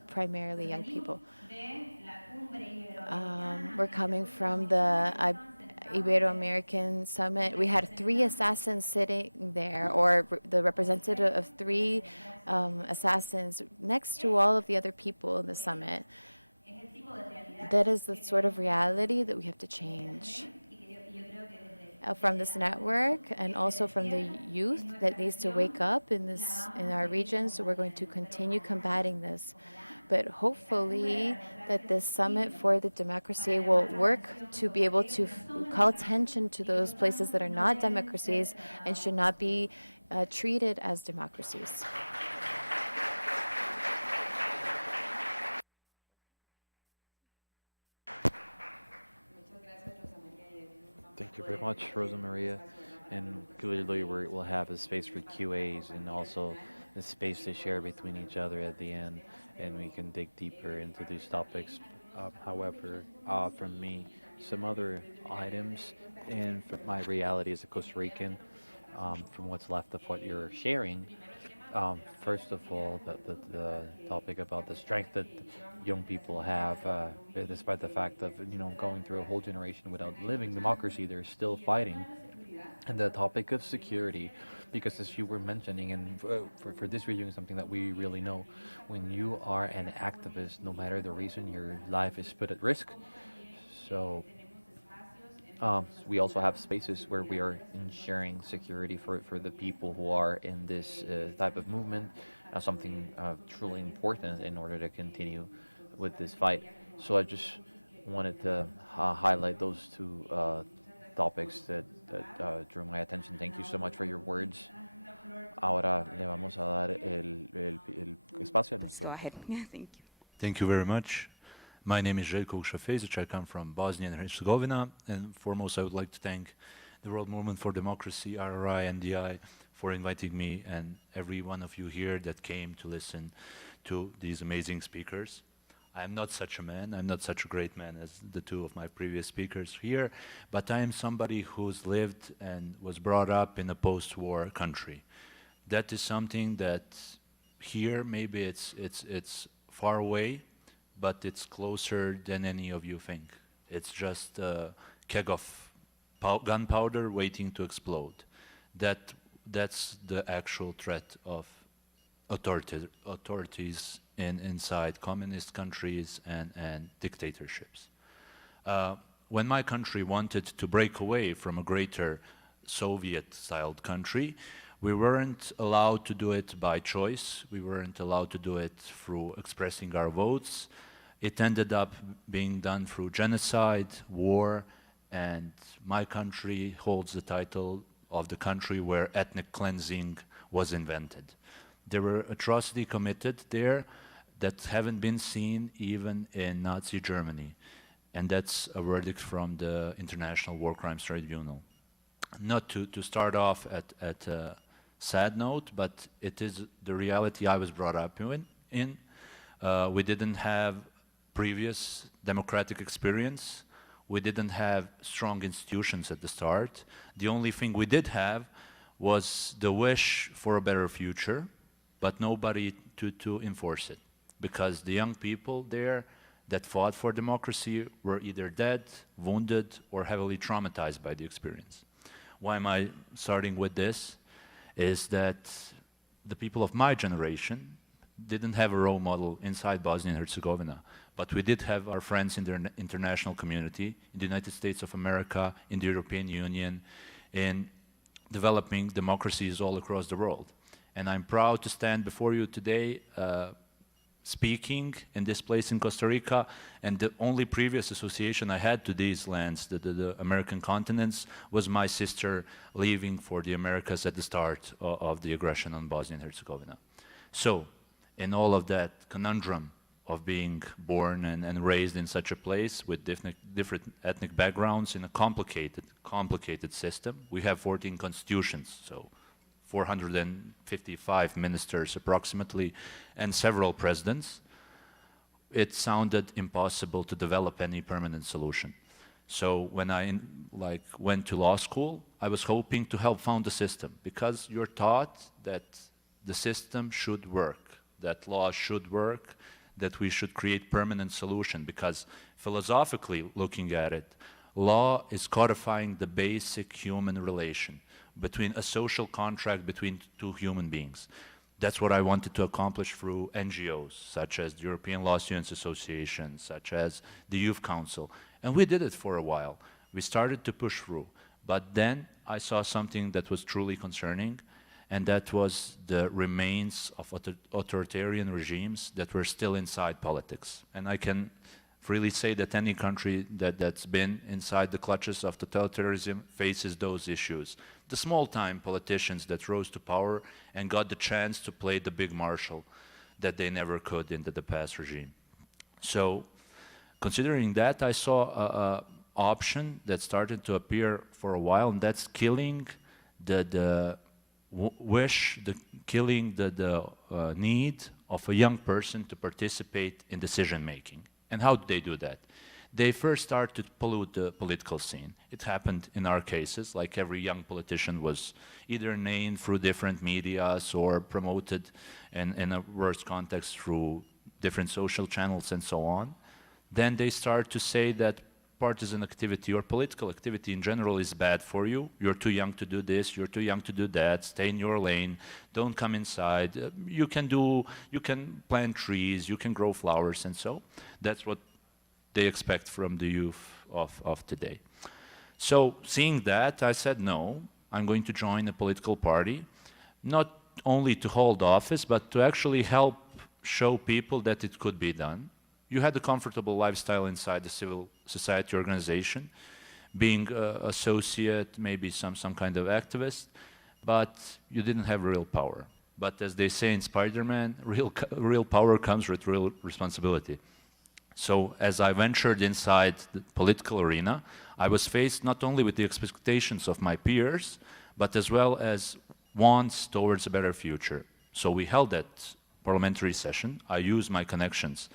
primarily young people. We're coming from the Ibero-American Summit. We had 3 assassins sitting there, or the representative of 3 assassins next to all of the other people in the summit. That is the sort of reality that we have to change. From this network, and also from the youth that needs to wake up in our region. So we're going to continue combating this. But hopefully that this Summit for the Democracy will work to be able to call attention to those places that are not democracies and should not be treated as democracies. Thank you very much, Rosa Maria. And clearly we'll have a space for QAs and also a space to share between each other at the end, and we can dig deeper into these topics. However, from me, some other items, and from my reality as a Costa Rican, from what's left of what you're sharing, first of all, the topic about the strength that young people have, despite the fact of going through a whole generation without living democracy, they're still fighting and the topic of security, because as you were mentioning, and for this region, something that we really know, when you are an activist, no matter the reason, your life is put at risk. So we also have spaces where we are ensuring security for the people who are in this type of movement, something truly important in order to continue with this fight. So I just wanted to highlight those two topics that drew my attention. Thank you so much for your words. Ahora le vamos a dar el espacio a Go nuestro... ahead. Thank you. Thank you very much. My name is Željko Vukša-Fejzić. I come from Bosnia and Herzegovina. And foremost, I would like to thank the World Movement for Democracy, RRI, and DI, for inviting me and every one of you here that came to listen to these amazing speakers. I am not such a man. I'm not such a great man as the two of my previous speakers here, but I am somebody who's lived and was brought up in a post-war country. That is something that here maybe it's far away, but it's closer than any of you think. It's just a keg of gunpowder waiting to explode. That's the actual threat of authorities inside communist countries and dictatorships. When my country wanted to break away from a greater Soviet-styled country, we weren't allowed to do it by choice. We weren't allowed to do it through expressing our votes. It ended up being done through genocide, war, and my country holds the title of the country where ethnic cleansing was invented. There were atrocities committed there that haven't been seen even in Nazi Germany. And that's a verdict from the International War Crimes Tribunal. Not to start off at a sad note, but it is the reality I was brought up in. We didn't have previous democratic experience. We didn't have strong institutions at the start. The only thing we did have was the wish for a better future, but nobody to enforce it. Because the young people there that fought for democracy were either dead, wounded, or heavily traumatized by the experience. Why am I starting with this? Is that the people of my generation didn't have a role model inside Bosnia and Herzegovina, but we did have our friends in the international community, in the United States of America, in the European Union, in developing democracies all across the world. And I'm proud to stand before you today speaking in this place in Costa Rica, and the only previous association I had to these lands, the American continents, was my sister leaving for the Americas at the start of the aggression on Bosnia and Herzegovina. So, in all of that conundrum of being born and raised in such a place with different ethnic backgrounds in a complicated system, we have 14 constitutions, so 455 ministers approximately, and several presidents. It sounded impossible to develop any permanent solution. So when I went to law school, I was hoping to help found the system, because you're taught that the system should work, that law should work, that we should create permanent solution, because philosophically looking at it, law is codifying the basic human relation between a social contract between two human beings. That's what I wanted to accomplish through NGOs, such as the European Law Students Association, such as the Youth Council. And we did it for a while. We started to push through. But then I saw something that was truly concerning, and that was the remains of authoritarian regimes that were still inside politics. And I can freely say that any country that's been inside the clutches of totalitarianism faces those issues. The small-time politicians that rose to power and got the chance to play the big marshal that they never could in the past regime. So, considering that, I saw an option that started to appear for a while, and that's killing the need of a young person to participate in decision-making. And how did they do that? They first started to pollute the political scene. It happened in our cases, like every young politician was either named through different medias or promoted in a worse context through different social channels and so on. Then they start to say that partisan activity or political activity in general is bad for you. You're too young to do this, you're too young to do that, stay in your lane, don't come inside. You can plant trees, you can grow flowers, and so that's what they expect from the youth of today. So seeing that, I said, no, I'm going to join a political party, not only to hold office, but to actually help show people that it could be done. You had a comfortable lifestyle inside the civil society organization, being associate, maybe some kind of activist, but you didn't have real power. But as they say in Spider-Man, real power comes with real responsibility. So as I ventured inside the political arena, I was faced not only with the expectations of my peers, but as well as wants towards a better future. So we held that parliamentary session. I used my connections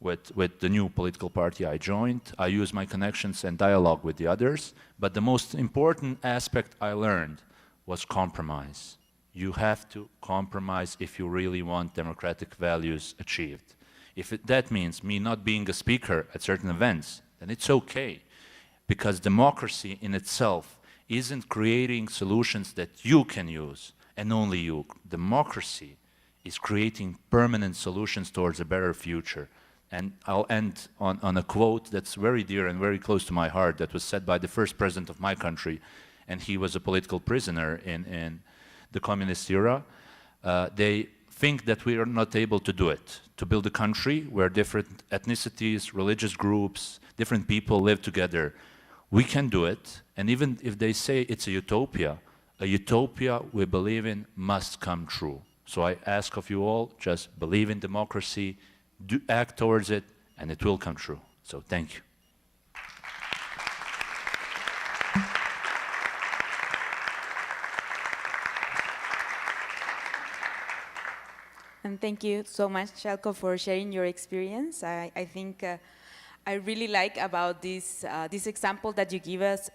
with the new political party I joined. I used my connections and dialogue with the others. But the most important aspect I learned was compromise. You have to compromise if you really want democratic values achieved. If that means me not being a speaker at certain events, then it's okay. Because democracy in itself isn't creating solutions that you can use, and only you. Democracy is creating permanent solutions towards a better future. And I'll end on a quote that's very dear and very close to my heart that was said by the first president of my country, and he was a political prisoner in the communist era. They think that we are not able to do it, to build a country where different ethnicities, religious groups, different people live together. We can do it, and even if they say it's a utopia we believe in must come true. So I ask of you all, just believe in democracy, act towards it, and it will come true. So thank you. And thank you so much, Željko, for sharing your experience. I think I really like about this example that you give us,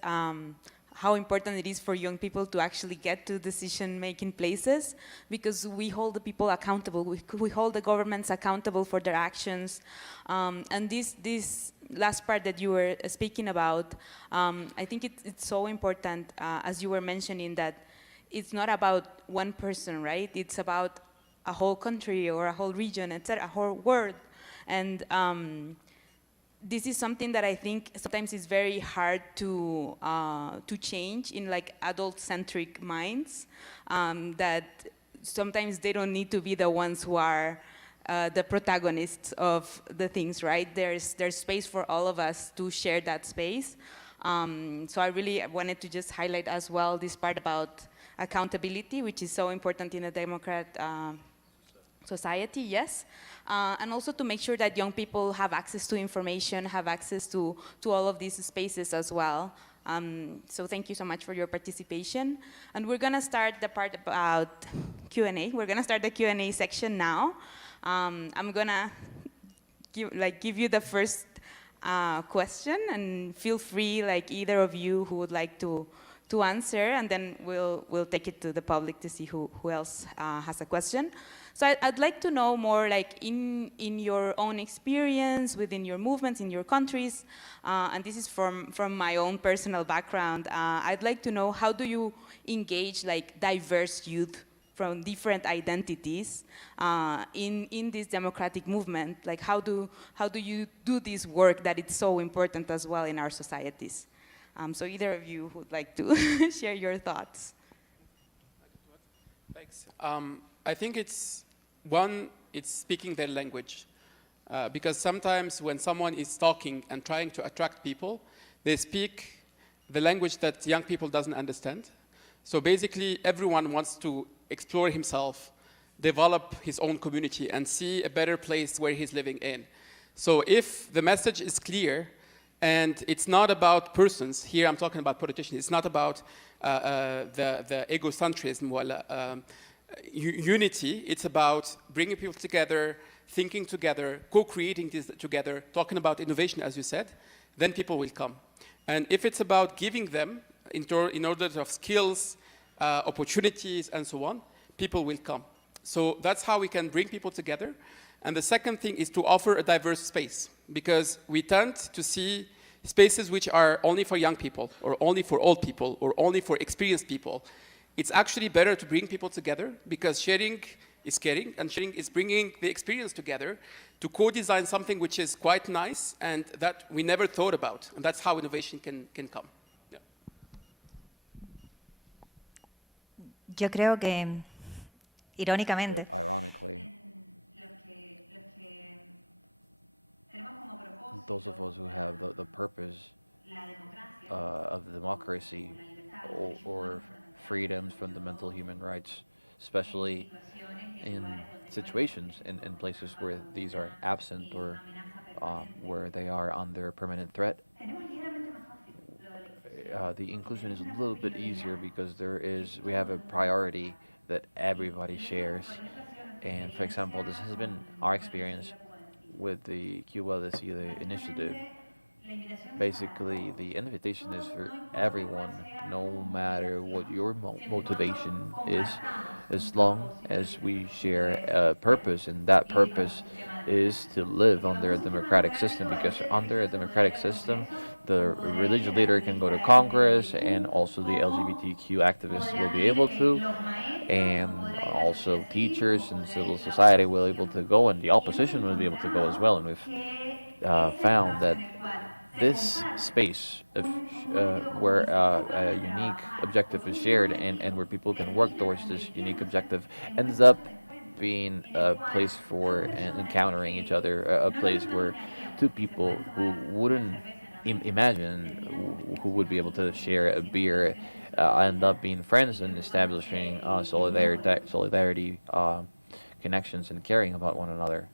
how important it is for young people to actually get to decision-making places, because we hold the people accountable. We hold the governments accountable for their actions. And this last part that you were speaking about, I think it's so important, as you were mentioning, that it's not about one person, right? It's about a whole country or a whole region, etc., a whole world. And this is something that I think sometimes is very hard to change in like adult-centric minds, that sometimes they don't need to be the ones who are the protagonists of the things, right? There's space for all of us to share that space. So I really wanted to just highlight as well this part about accountability, which is so important in a democratic society, yes. And also to make sure that young people have access to information, have access to all of these spaces as well. So thank you so much for your participation. And we're gonna start the part about Q&A. We're gonna start the Q&A section now. I'm gonna give you the first question, and feel free, like either of you who would like to answer, and then we'll take it to the public to see who else has a question. So I'd like to know more, like in your own experience, within your movements, in your countries, and this is from my own personal background. I'd like to know, how do you engage like diverse youth from different identities in this democratic movement? Like how do you do this work that is so important as well in our societies? So either of you would like to share your thoughts? Thanks. I think it's speaking their language. Because sometimes when someone is talking and trying to attract people, they speak the language that young people doesn't understand. So basically, everyone wants to explore himself, develop his own community, and see a better place where he's living in. So if the message is clear, and it's not about persons, here I'm talking about politicians, it's not about the egocentrism, unity, it's about bringing people together, thinking together, co-creating this together, talking about innovation, as you said, then people will come. And if it's about giving them, in order of skills, opportunities, and so on, people will come. So that's how we can bring people together. And the second thing is to offer a diverse space, because we tend to see spaces which are only for young people, or only for old people, or only for experienced people. It's actually better to bring people together, because sharing is caring, and sharing is bringing the experience together to co-design something which is quite nice and that we never thought about. And that's how innovation can come. Yeah. Yo creo que, irónicamente, But ironically, those of us who have the purpose of democracy or freedoms, fundamental human rights, especially in situations in places where these are absent or where they are under permanent threat, the inclusion is a little bit easier because we have a priority that everybody shares. And for example, this has been our experience with the Cuba Decide initiative. Basically, the invitation is for everyone, no matter what your motivation is, as long as we share a purpose, and that purpose is to live under a democratic system, because under a democratic system, the religious leader can go to Congress, and also the LGBTQ activists will be able to, and also teachers and civil society will be able to go, and the opposition will be able to go as well. And we've found that this space of, where a unique objective is shared and where people can work towards this unique objective ends up being a place for encountering each other, a place where two people who wouldn't imagine who would be able to share a beer end up being friends and establishing solidarity connections and caring about one another.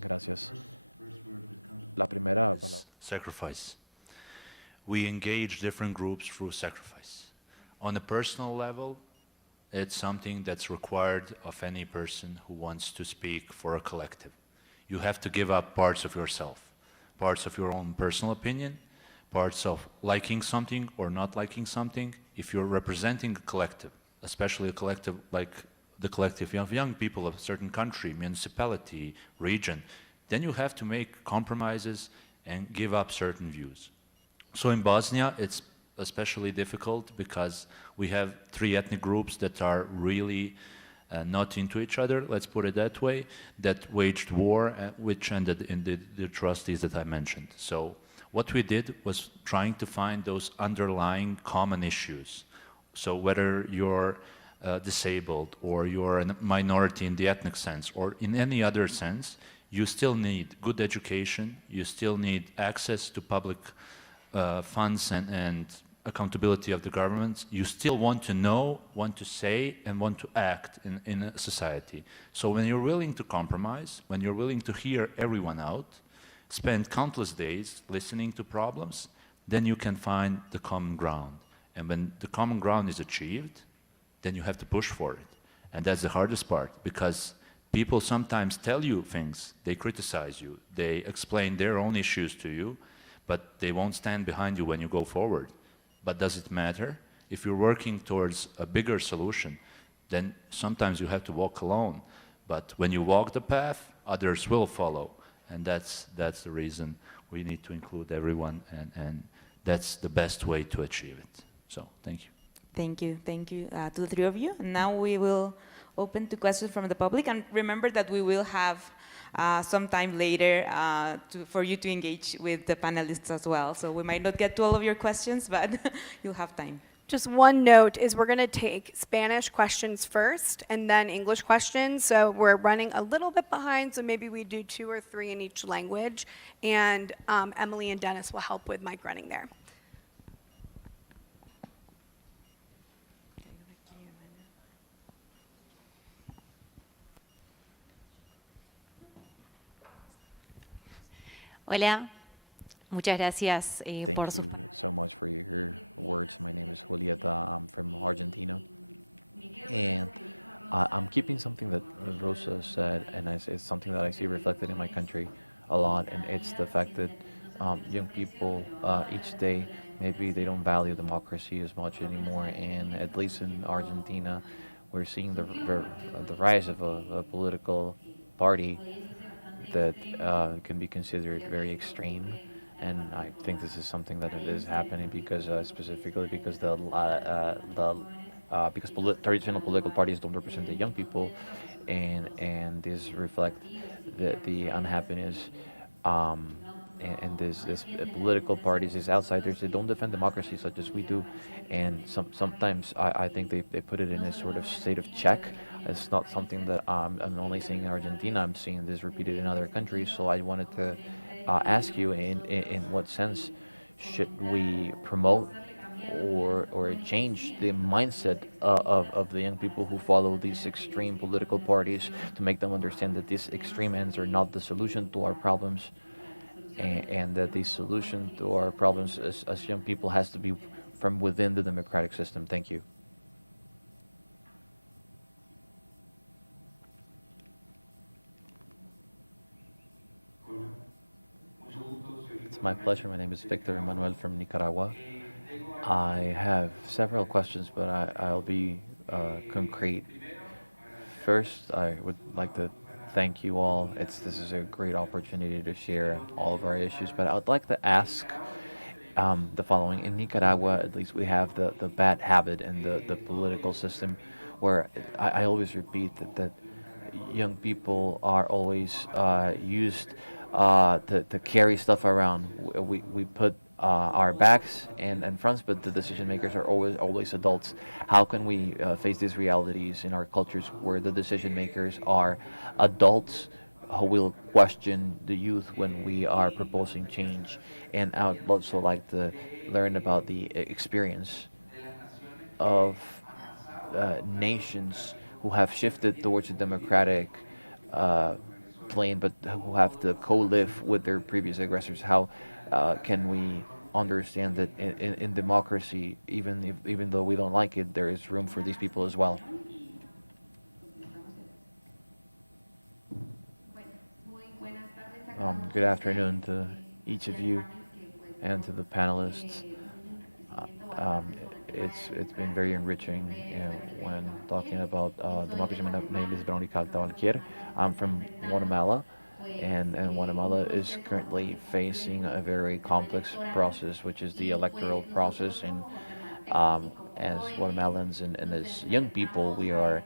Gracias. La primera palabra. Sacrifice. We engage different groups through sacrifice. On a personal level, it's something that's required of any person who wants to speak for a collective. You have to give up parts of yourself, parts of your own personal opinion, parts of liking something or not liking something. If you're representing a collective, especially a collective like the collective of young people of a certain country, municipality, region, then you have to make compromises and give up certain views. So in Bosnia, it's especially difficult because we have three ethnic groups that are really not into each other, let's put it that way, that waged war, which ended in the atrocities that I mentioned. So what we did was trying to find those underlying common issues. So whether you're disabled or you're a minority in the ethnic sense or in any other sense, you still need good education, you still need access to public funds and accountability of the governments. You still want to know, want to say, and want to act in a society. So when you're willing to compromise, when you're willing to hear everyone out, spend countless days listening to problems, then you can find the common ground. And when the common ground is achieved, then you have to push for it. And that's the hardest part, because people sometimes tell you things, they criticize you, they explain their own issues to you, but they won't stand behind you when you go forward. But does it matter? If you're working towards a bigger solution, then sometimes you have to walk alone. But when you walk the path, others will follow. And that's the reason we need to include everyone, and that's the best way to achieve it. So, thank you. Thank you to the three of you. And now we will open to questions from the public. And remember that we will have some time later for you to engage with the panelists as well. So we might not get to all of your questions, but you'll have time. Just one note is we're going to take Spanish questions first and then English questions. So we're running a little bit behind, so maybe we do 2 or 3 in each language. And Emily and Dennis will help with mic running there. Hola, muchas gracias por Thank you so much for your words. My name is Julieta. I'm from Argentina. And I'm keeping something that Rosa said, and it's something that I see reflected in my country a lot, and it's the fact that young people each day, maybe they don't value democracy as much anymore, and at least in Argentina, we're seeing the rise of a political party that can be considered very extreme. And I think this is something that is happening because specifically because traditional political parties don't represent the young people, and this reflect the unhappiness. And this political parties, these outsiders, they don't defend democracy such as we do, and sometimes I think they put it in a sort of state of check. It's not something that I'm only seeing in Argentina. I'm seeing this repeated in other countries. So I wanted to ask you, in what sense should we promote or change the mindset of the young people who follow these extreme political parties, to make them understand that these extreme ends are not the solution to our problems, and that the solution to our problems as young people has to be from within the democratic system. Thank you. It's my pleasure. My name is Victor Emmanuel from Nicaragua. I have several questions, but I'll be concrete. First, I would like to thank you all. This is a great opportunity to share all of our issues, but I would like to ask the following. In Nicaragua, at least, we have the bad habit in the political system where I always repeat that young people are always used to carry stuff around. We put our backs and fronts, but the decision makers are always adults. How can we face these realities in our cultures where the decision makers are adults who will question the youth when we are proposing change? And I would also like to learn about the experience of nations who have shifted towards a democratic plane, but who have to co-live with their previous aggressors. How can we understand that in democracy, even though we don't like it, there is room for these people as well? Good afternoon to each of you and to the panelists. It's been very enriching when talking about democracy. My name is Veronica Altavalquier. I'm from Guatemala, and Guatemala is currently facing a very complex process, which is the electoral process. And as Guatemalans and as young people, we are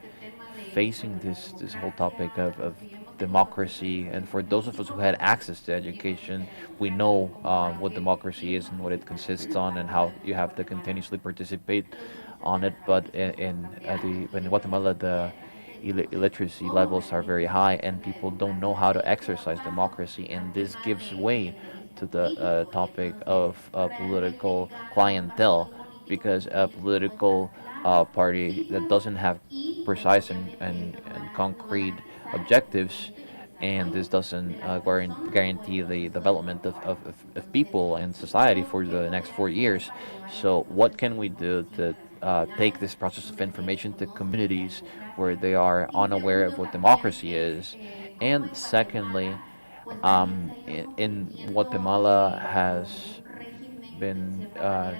facing this whole topic of democracy. And for those of us who had access to education, we know what democracy is and what it consists on, and how you have to continuously participate on it. But in Guatemala, the illiteracy levels are very high, and people don't know how to exercise democracy, and this gives way to the topic of political clientele, because a political party that doesn't have precise and concrete objectives, and this doesn't guarantee the development of people and society for the next 4 years. So what can we do to take this process of information to communities where they are unaware of what democracy is? And secondly, in Guatemala has been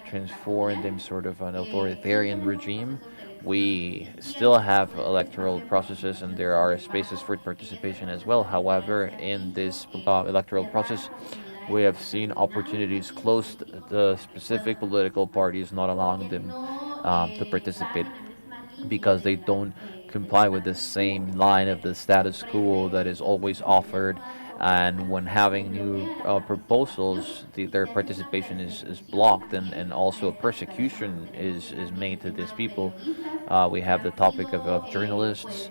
transformed in sort of an authoritarian regime. We still have electoral processes, and there are spaces for participation as well. However, in this electoral process, we have seen opportunities closed to specific political parties, not allowing them to participate because they don't comply with the same line of the status quo that is always offered. And when having new proposals, their participation is blocked, and also persecution is made to these people. We have the topic of journalists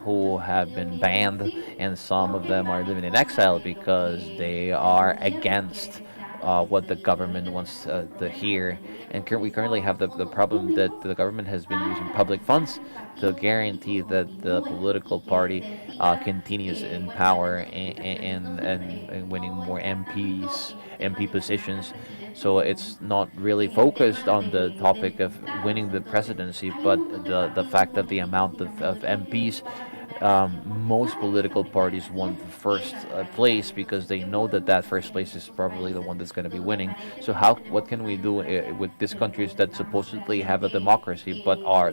who have been banned, and some of them are living in exile because they are against what the government wants to hear. And we currently have the problem that the government has been using public funds to guarantee that the political party continues in power and winning more MP positions. So it's not really focused on the topic of winning the presidency, but the fact that the amount of MPs, most political parties want the first place because they know that first place is probably the one that's going to be winning. So what can we do with these countries that supposedly have a democracy but are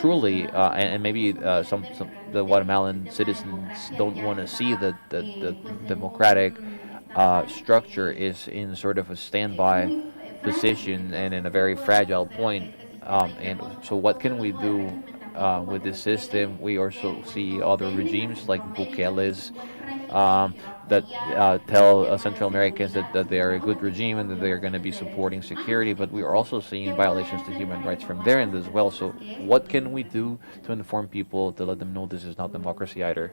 truly, and maybe some the Guatemalan citizens don't want to see the democratic structure is in sort of a standby position and in a very fragile point. And so what can we do with this system? We also see other regimes like Bukele's that tell Central Americans that they are a good regime and that they are going to be supporting security, but we are also seeing violations to human rights from their end as well. So what can we do to inform people to let them know this is not democracy either?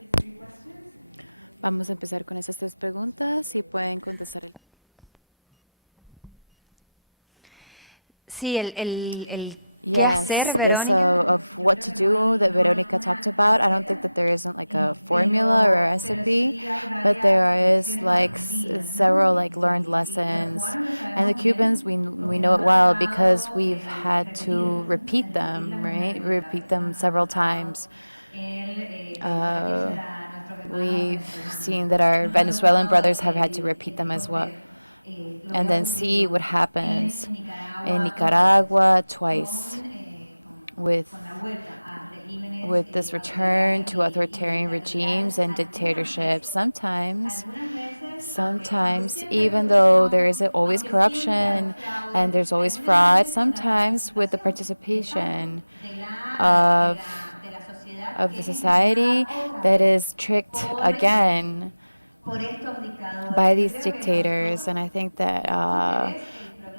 Vamos a empezar con esas tres preguntas y pueden contestar. Sí, el qué Yes, hacer, this Verónica. of what to do that Veronica talked about. I don't think that there isn't like a formula or a recipe, but there is like several like learned lessons. And the Cubans, we know it well because we've had to repeat them, right? Repeat them several times. We've seen that our Venezuelan brothers have had to repeat them as well. And then see what happens in Nicaragua twice with this return to authoritarian regimes and dictatorships. Sometimes, even though there is always corruption and there's always fraud, sometimes with the participation of the society that is tricked again by these dictators. And I think that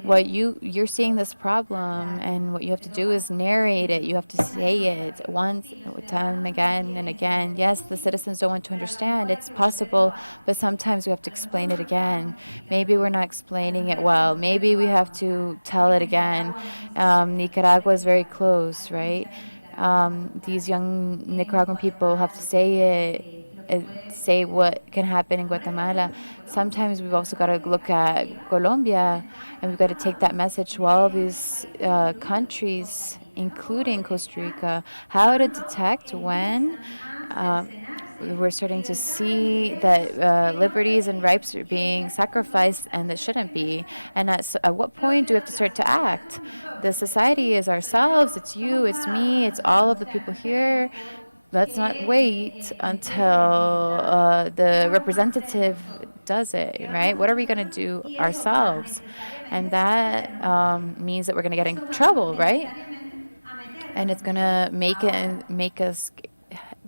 what you're seeing this problem, and what you have to do is narrate it. You have to say it once, time again and again. Yes, the citizens don't want to understand. It's possible, but sometimes we have to explain it again. Maybe we're not explaining it well. Maybe we have to tell it again. Nicaragua is very close, right? These young Nicaraguan people have to say what can happen in Guatemala. Sometimes we've also got to look at Colombia, and we've got to take that message to all of these countries, including Costa Rica, how to detect when we're starting to see that liberties and rights are being sacrificed and that shouldn't be. And at what point do we have to start to act? The society is ourselves, it's you, it's me, it's all of the people here. Let's not wait until the representative does it, right? What are we going to do ourselves? And that means that we're going to get in trouble, right? And it's going to make us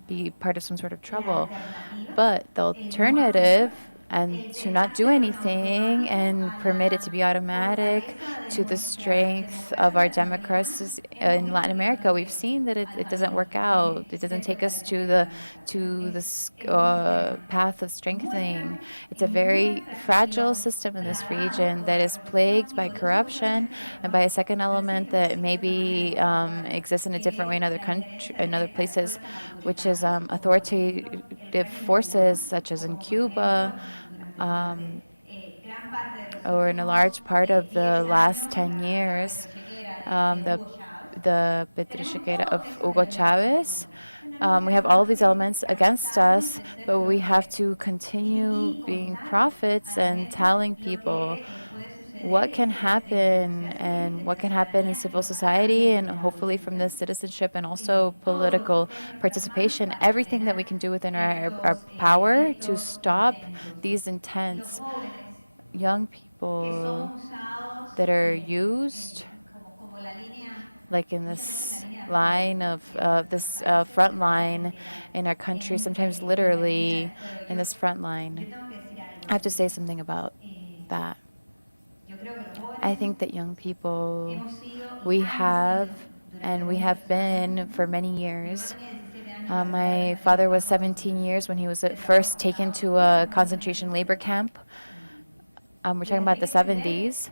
be part of some sort of trouble. But the alternative, and to not do anything and permit it to be automatic, to the strength of our democracies in Latin America, we've seen that it doesn't work out. It doesn't take us to the path of strengthening. It's a very fragile system in this region that is plagued by corruption and by a second element that maybe exists in a different way in other places, which is authoritative forces such as in Cuba, or in a large part of the last 10 years, the Petrichera of Hugo Chavez. We have all these elements against us, but we have to continue being prophets and telling people what can happen and what can happen in civil society, and hopefully from the citizenship and also political participation, everything that we can do within our power to stop these intense young people that are used, like in this line of this front line in our country, sometimes literally in this front line. I have to say something about that. I think that young people, we have been for many years. My father was 17 years when he was at first taken to a concentration labor camp. We're talking about the 70s.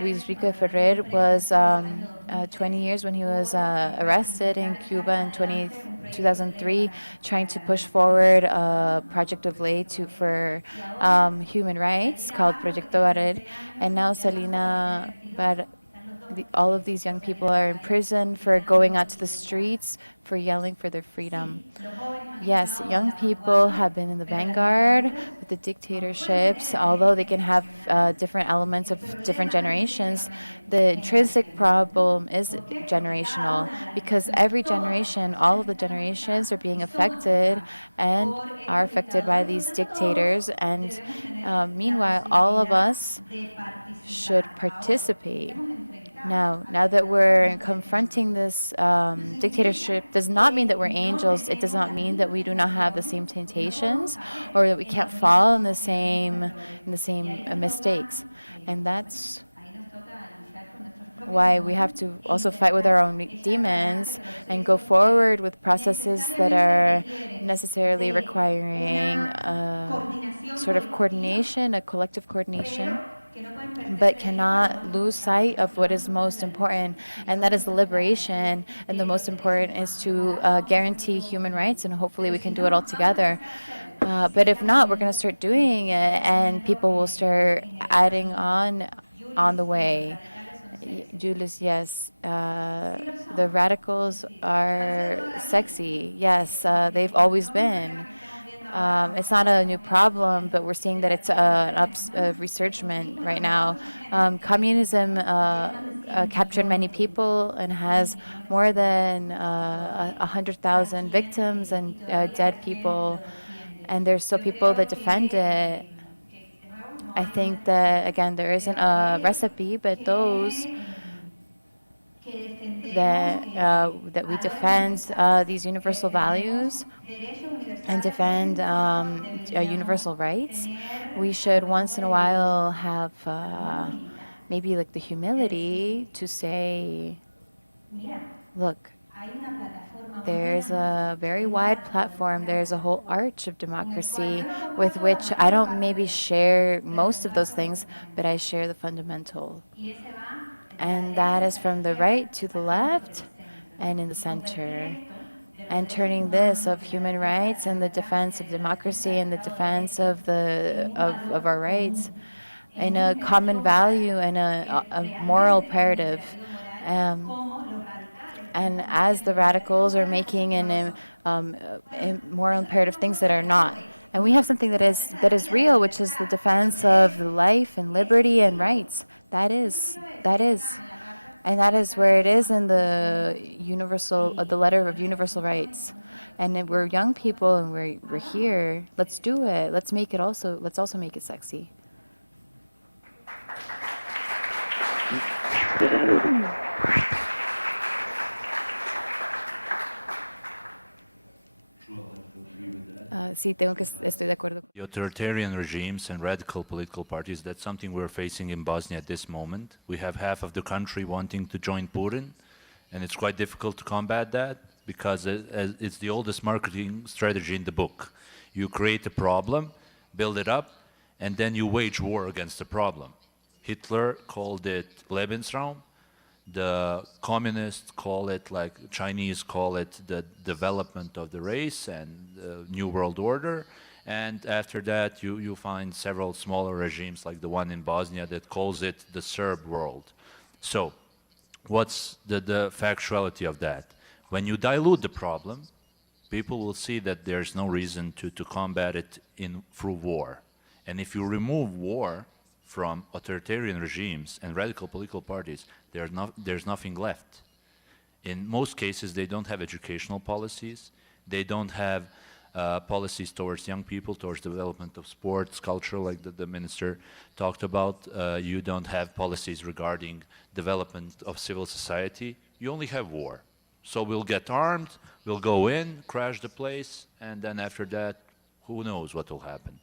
Luis Rico Ferrer was 20 years when he was arrested in Cuba in 2003, trying to push forward a project of ley for human rights called Proyecto Barrer. And now Salina all of these young people are in prison for going out to the streets, for yelling for their freedom. Yes, young people have been in the vanguard with the dictatorships, although they can have different elements of different generations. The intrinsic problem is generational, because every generation, all of the generations are being affected and are affected by these dictators. And meanwhile, all of us should participate. Now that we're confronting this dictatorship, does not mean that we're angels. It does not mean that we do not have the same temptations, or that we can't fall in the same mistakes. And that's why we have to also fight with our own demons and go forward with processes that are necessarily requiring sort of coordination, a collective coordination, but cannot lose sight of what is most important, and that is the liberation. And the most important is to guarantee human rights, and hopefully we can do it all together. But if not, we're going to start doing it, and people will start adding on the way. Julius, yes, the radicals are sexy. Yes, they've always been. It's not a new problem, but we're seeing that it's a resurgence right now. Communism captured many people and has more than 100,000 victims and dead people, and there's still people that defend it. I think that, again, there isn't a recipe, but those that we defend these universal values and defend universal rights, we should once in a while have maybe like the humility to say, look, there's a very wide platform, there's a whole arch of democracy with which I don't maybe share most of those things, but I share the fundamental. And that is from the right to the left and in the center. And turning this of human rights and the defense of democracy and the defense of our rights in a common value and a moral imperative. And as the radicals are making an moral imperative things that are not. And we have something that is real, which is the defense of life and liberty and rights. That is. And that is where it is in the the letter of universal rights. And we're young people and we're here. Let's do it. Let's also make it sexy. Sí, estoy de acuerdo. The authoritarian regimes and radical political parties, that's something we're facing in Bosnia at this moment. We have half of the country wanting to join Putin, and it's quite difficult to combat that because it's the oldest marketing strategy in the book. You create a problem, build it up, and then you wage war against the problem. Hitler called it Lebensraum. The communists call it, like Chinese call it, the development of the race and the New World Order. And after that, you find several smaller regimes like the one in Bosnia that calls it the Serb world. So what's the factuality of that? When you dilute the problem, people will see that there's no reason to combat it through war. And if you remove war from authoritarian regimes and radical political parties, there's nothing left. In most cases, they don't have educational policies. They don't have policies towards young people, towards development of sports, culture, like the minister talked about. You don't have policies regarding development of civil society. You only have war. So we'll get armed, we'll go in, crash the place, and then after that, who knows what will happen.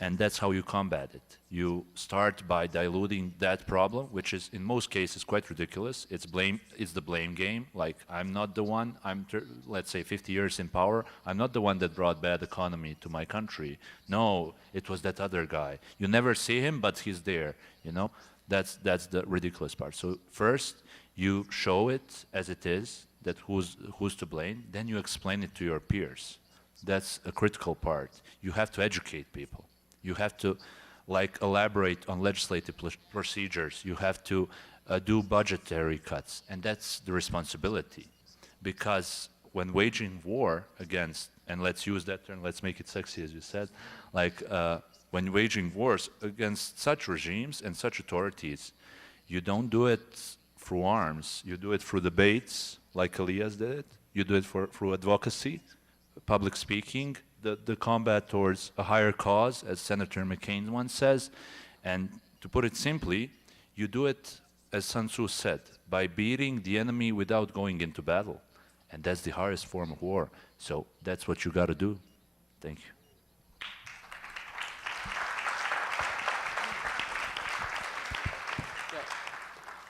And that's how you combat it. You start by diluting that problem, which is in most cases quite ridiculous. It's the blame game. Like, I'm not the one, let's say 50 years in power, I'm not the one that brought bad economy to my country. No, it was that other guy. You never see him, but he's there, you know? That's the ridiculous part. So first, you show it as it is, that who's to blame, then you explain it to your peers. That's a critical part. You have to educate people. You have to elaborate on legislative procedures. You have to do budgetary cuts, and that's the responsibility. Because when waging war against, and let's use that term, let's make it sexy as you said, like when waging wars against such regimes and such authorities, you don't do it through arms, you do it through debates, like Elyes did, you do it through advocacy, public speaking, the combat towards a higher cause, as Senator McCain once says, and to put it simply, you do it, as Sun Tzu said, by beating the enemy without going into battle. And that's the hardest form of war. So that's what you got to do. Thank you.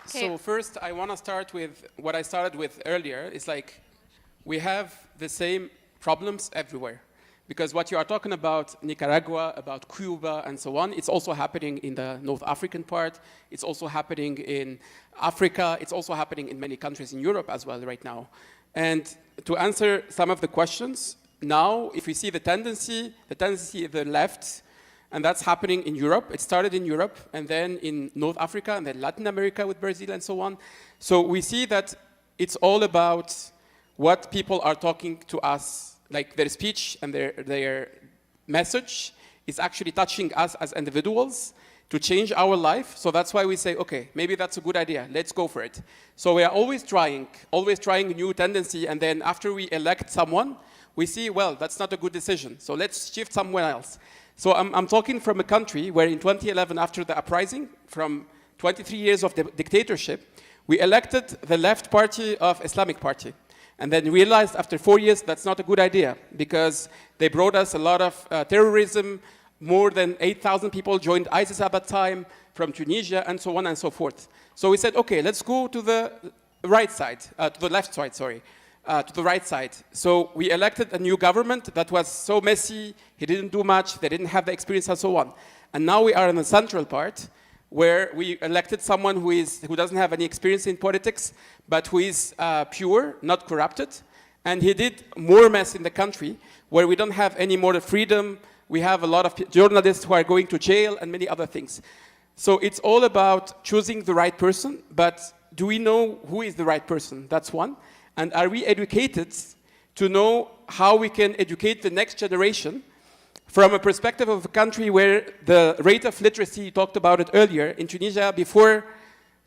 So first, I want to start with what I started with earlier. It's like we have the same problems everywhere. Because what you are talking about Nicaragua, about Cuba, and so on, it's also happening in the North African part. It's also happening in Africa. It's also happening in many countries in Europe as well right now. And to answer some of the questions, now, if we see the tendency is the left, and that's happening in Europe. It started in Europe, and then in North Africa, and then Latin America with Brazil and so on. So we see that it's all about what people are talking to us, like their speech and their message is actually touching us as individuals to change our life. So that's why we say, okay, maybe that's a good idea. Let's go for it. So we are always trying a new tendency, and then after we elect someone, we see, well, that's not a good decision. So let's shift somewhere else. So I'm talking from a country where in 2011, after the uprising, from 23 years of dictatorship, we elected the left party of Islamic Party. And then realized after 4 years that's not a good idea because they brought us a lot of terrorism. More than 8,000 people joined ISIS at that time from Tunisia and so on and so forth. So we said, okay, let's go to the right side, to the left side, sorry. To the right side. So we elected a new government that was so messy, he didn't do much, they didn't have the experience and so on. And now we are in the central part where we elected someone who doesn't have any experience in politics, but who is pure, not corrupted. And he did more mess in the country where we don't have any more freedom. We have a lot of journalists who are going to jail and many other things. So it's all about choosing the right person, but do we know who is the right person? That's one. And are we educated to know how we can educate the next generation from a perspective of a country where the rate of literacy, you talked about it earlier, in Tunisia before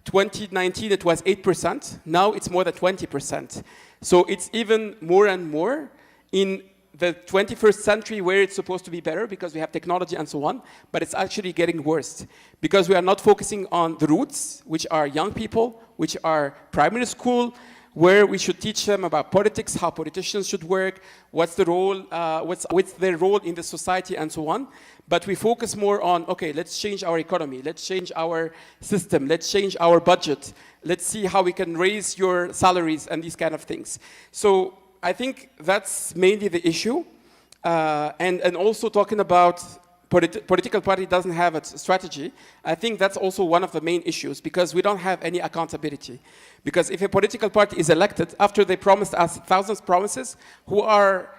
2019 it was 8%, now it's more than 20%. So it's even more and more in the 21st century where it's supposed to be better because we have technology and so on, but it's actually getting worse because we are not focusing on the roots, which are young people, which are primary school, where we should teach them about politics, how politicians should work, what's the role, what's their role in the society and so on. But we focus more on, okay, let's change our economy, let's change our system, let's change our budget, let's see how we can raise your salaries and these kind of things. So I think that's mainly the issue. And also talking about political party doesn't have a strategy, I think that's also one of the main issues because we don't have any accountability. Because if a political party is elected, after they promised us thousands of promises, who are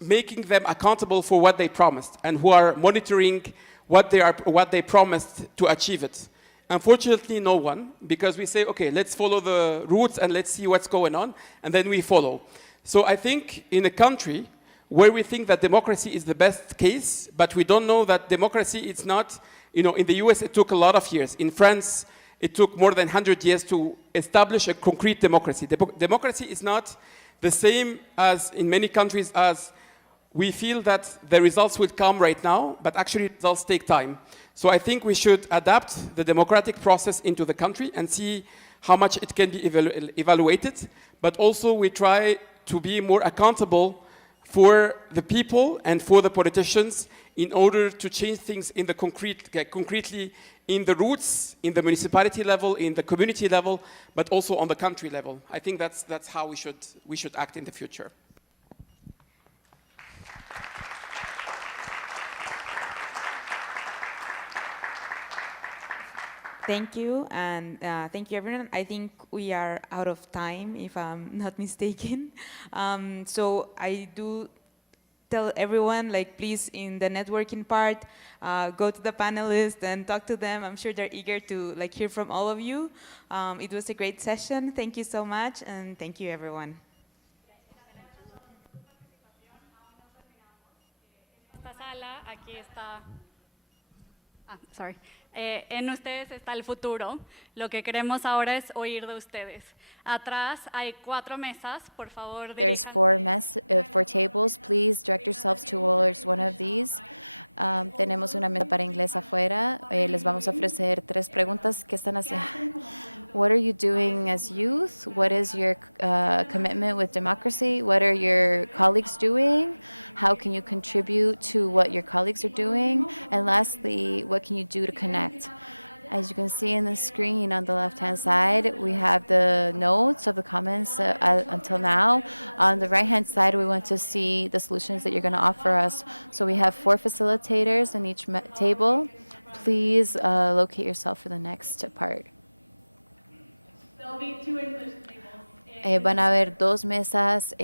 making them accountable for what they promised and who are monitoring what they promised to achieve it? Unfortunately, no one, because we say, okay, let's follow the routes and let's see what's going on, and then we follow. So I think in a country where we think that democracy is the best case, but we don't know that democracy is not, in the US it took a lot of years. In France, it took more than 100 years to establish a concrete democracy. Democracy is not the same as in many countries as we feel that the results will come right now, but actually results take time. So I think we should adapt the democratic process into the country and see how much it can be evaluated, but also we try to be more accountable for the people and for the politicians in order to change things in the concretely in the roots, in the municipality level, in the community level, but also on the country level. I think that's how we should act in the future. Thank you, and thank you, everyone. I think we are out of time, if I'm not mistaken. So I do tell everyone, like, please, in the networking part, go to the panelists and talk to them. I'm sure they're eager to like hear from all of you. It was a great session. Thank you so much, and thank you, everyone. Esta sala, aquí está. Sorry. En ustedes está el futuro. Lo que queremos ahora es oír de ustedes. Atrás hay 4 mesas, por favor. There's 4 tables. Please direct yourselves towards one of these. Tenemos una mesa para inglés afuera. Les vamos a ofrecer 3 preguntas. ¿Qué están haciendo? What are you doing as youth? What is your commitment with democracy? What are your colleagues doing? How can you contribute to what your colleagues are doing? And lastly, what can you do to connect? As you can see in the screen on the left-hand side, we have the notes of the comments until now. On the right-hand side, we want to see the solutions that you're going to offer us. So we have 4 facilitators in each table. Please locate yourself for the next part. Van a haber 2 mesas